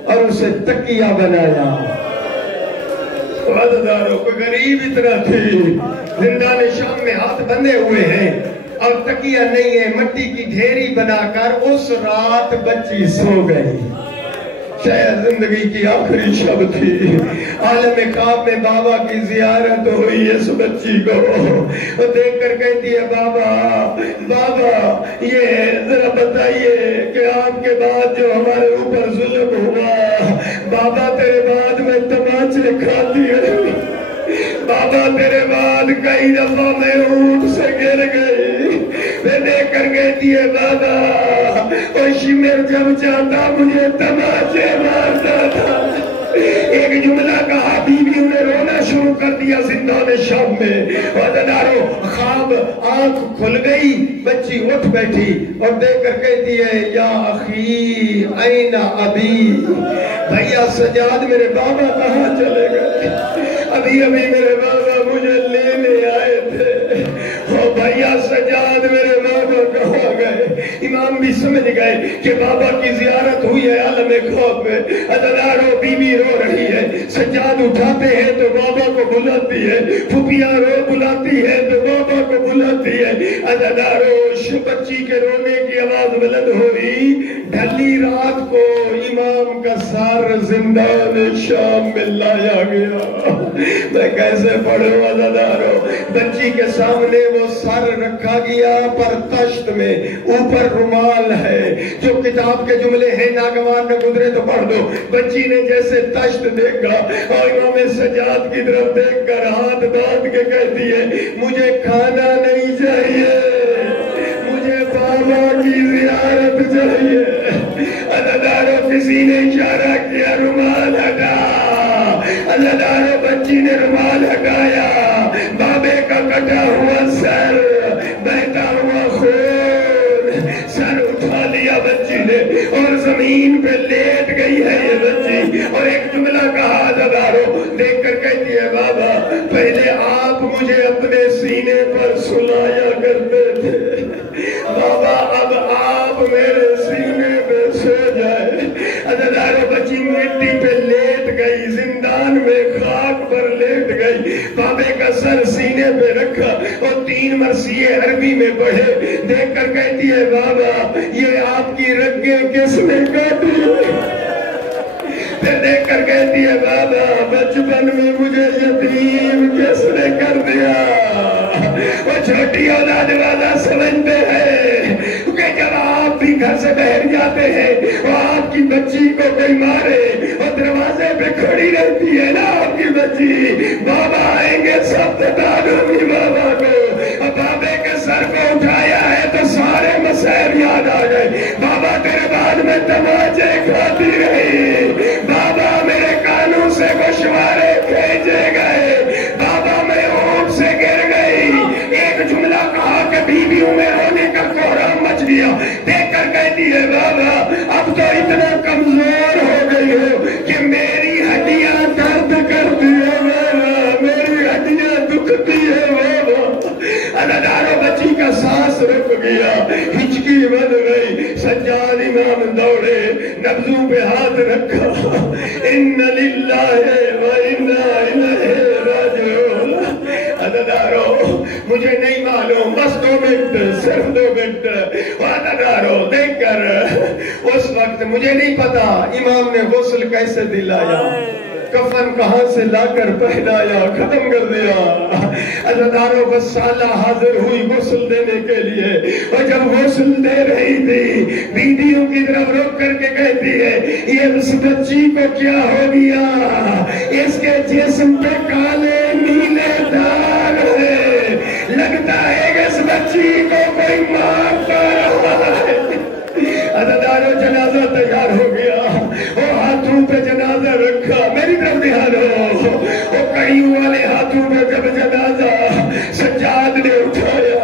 اور اسے تکیہ بنایا۔ عزادارو کوئی غریب اتنا تھی، زندان شام میں ہاتھ بندھے ہوئے ہیں اور تکیہ نہیں ہے، مٹی کی ڈھیری بنا کر اس رات بچی سو گئی۔ شاید زندگی کی آخری شب تھی، عالم خواب میں بابا کی زیارت ہوئی اس بچی کو، وہ دیکھ کر کہتی ہے بابا یہ ذرا بتائیے کہ آپ کے بعد جو ہمارے اوپر ظلم ہوا، بابا تیرے بعد میں تماچے کھاتی ہے، بابا تیرے بعد کئی دفعہ میں اونٹ سے گر گئی، میں دیکھ کر کہتی ہے بابا اور شمر جب چاہتا مجھے تماچے مارتا تھا۔ ایک جملہ کہا بیویوں نے رونا شروع کر دیا زندان شام میں۔ عزادارو خواب آنکھ کھل گئی، بچی اٹھ بیٹھی اور دیکھ کر کہتی ہے یا اخی این ابی، بھیا سجاد میرے بابا کہاں چلے گئے؟ ابھی میرے بابا مجھے لینے آئے تھے، بھیا سجاد میرے بابا کہاں گئے؟ امام بھی سمجھ گئے کہ بابا کی زیارت ہوئی ہے عالم خواب میں۔ عزادارو بیوی رو رہی ہے، سجاد اٹھاتے ہیں تو بابا کو بلاتی ہے، پھپھیاں رو بلاتی ہے تو بابا کو بلاتی ہے۔ عزادارو بچی کے رونے کی آواز بلند ہوئی، ڈھلی رات کو امام کا سر زندان شام میں لایا گیا۔ میں کیسے پڑھوں عزادارو؟ بچی کے سامنے وہ سر رکھا گیا پر تشت میں، اوپر رومال ہے، جو کتاب کے جملے ہیں ناگوان نہ گزرے تو پڑھ دو۔ بچی نے جیسے تشت دیکھا اور امام سجاد کی طرف دیکھ کر ہاتھ باندھ کے کہتی ہے مجھے کھانا نہیں چاہیے، مجھے بابا کی زیارت چاہیے۔ عزادارو کسی نے اشارہ کیا رومال ہٹا، عزادارو بچی نے رومال ہٹایا، بابے کا کٹا ہوا سر، بہتا ہوا خون، سر اٹھا لیا بچی نے اور زمین پہ لیٹ گئی ہے یہ بچی، اور ایک جملہ کہا عزادارو دیکھ کر کہتی ہے بابا پہلے آپ مجھے اپنے سینے پر سلایا کرتے تھے، بابا اب آپ میرے سینے پہ سو جائے۔ عزادارو بچی مٹی پہ لیٹ گئی، زندان میں خاک پر لیٹ گئی، بابے کا سر سینے پہ رکھا اور 3 مرثیے عربی میں پڑھے، دیکھ کر کہتی ہے بابا یہ آپ کی رگیں کس نے کاٹی؟ پھر دیکھ کر کہتی ہے بابا بچپن میں مجھے یتیم کس نے کر دیا؟ وہ چھوٹی اولاد والا سمجھتے ہیں کہ جب آپ بھی گھر سے باہر جاتے ہیں وہ آپ کی بچی کو کوئی مارے اور دروازے پہ کھڑی رہتی ہے نا آپ کی بچی، بابا آئیں گے سب بتا دوں گی بابا کو، اور بابے کے سر کو اٹھایا ہے تو سارے مسائل یاد آ گئے، بابا تیرے بعد میں تماچے کھاتی رہی، بابا میرے کانوں سے گوشوارے کھینچے گئے، بابا میں اونٹ سے گر گئی، ایک جملہ کہا کہ بیویوں میں رونے کا کوہرام مچ گیا، دیکھ کر کہتی ہے بابا اب تو اتنا کمزور ہو گئی ہو کہ میری ہڈیاں درد کرتی ہے بابا، میری ہڈیاں دکھتی ہے بابا۔ ادادارو بچی کا سانس رک گیا، ہچکی بن گئی، سجاد امام دوڑے، نبضوں پہ ہاتھ رکھا، ان للہ و انا الیہ راجعون۔ ادادارو مجھے نہیں معلوم، بس 2 منٹ، صرف 2 منٹ، ادادارو دیکھ کر اس وقت مجھے نہیں پتا امام نے غسل کیسے دلایا، کفن کہاں سے لا کر پہنایا، ختم کر دیا۔ عزادارو غسالہ حاضر ہوئی غسل دینے کے لیے، اور جب غسل دے رہی تھی بیویوں کی طرف رک کر کے کہتی ہے یہ اس بچی کو کیا ہو گیا، اس کے جسم پہ کالے نیلے داغ ہے، لگتا ہے کہ اس بچی کو کوئی مارتا رہا ہے۔ عزادارو جنازہ تیار ہو گیا، وہ ہاتھوں پہ جنازہ رکھا، میری طرف دھیان ہو، وہ کڑیوں والے ہاتھوں پہ جب جنازہ سجاد نے اٹھایا،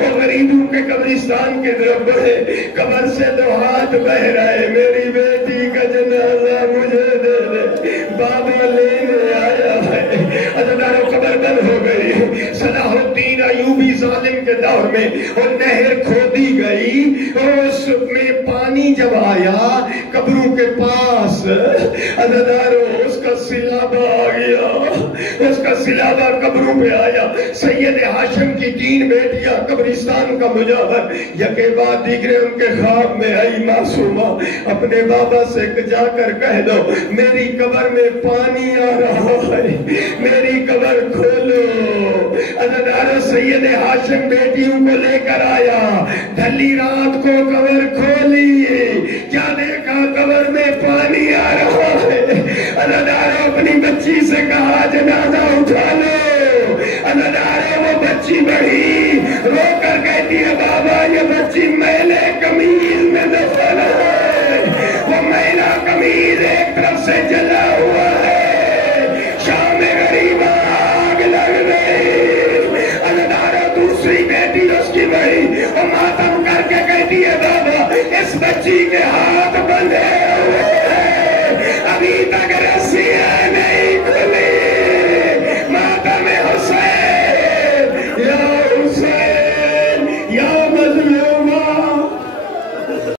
وہ غریبوں کے قبرستان کی طرف بڑھے، قبر سے 2 ہاتھ بہ رہے، میری بیٹی کا جنازہ مجھے دے دے، بابا لینے آیا ہے۔ عزادارو قبر بند ہو گئی، صلاح الدین ایوبی ظالم کے دور میں وہ نہر کھودی گئی، اور اس میں پانی جب آیا قبروں کے پاس، عزادارو اس کا سیلابہ آ گیا، اس کا سیلابہ قبروں پہ آیا، سید ہاشم کی 3 بیٹیاں قبرستان کا مجاور، یکے بعد دیگرے ان کے خواب میں آئی معصومہ، اپنے بابا سے جا کر کہہ دو میری قبر میں پانی آ رہا ہے، میری قبر کھولو۔ عزادارو سید ہاشم بیٹیوں کو لے کر آیا، ڈھلی رات کو قبر کھولی، کیا دیکھا قبر میں پانی آ رہا ہے۔ عزادارو اپنی بچی سے کہا جنازہ اٹھا لو، عزادارو وہ بچی بڑھی، رو کر کہتی ہے بابا یہ بچی میلے قمیض میں دفن ہے، وہ میلا قمیض ایک طرف سے جلا ہوا ہے، شام غریبہ آگ لگ گئی۔ عزادارو دوسری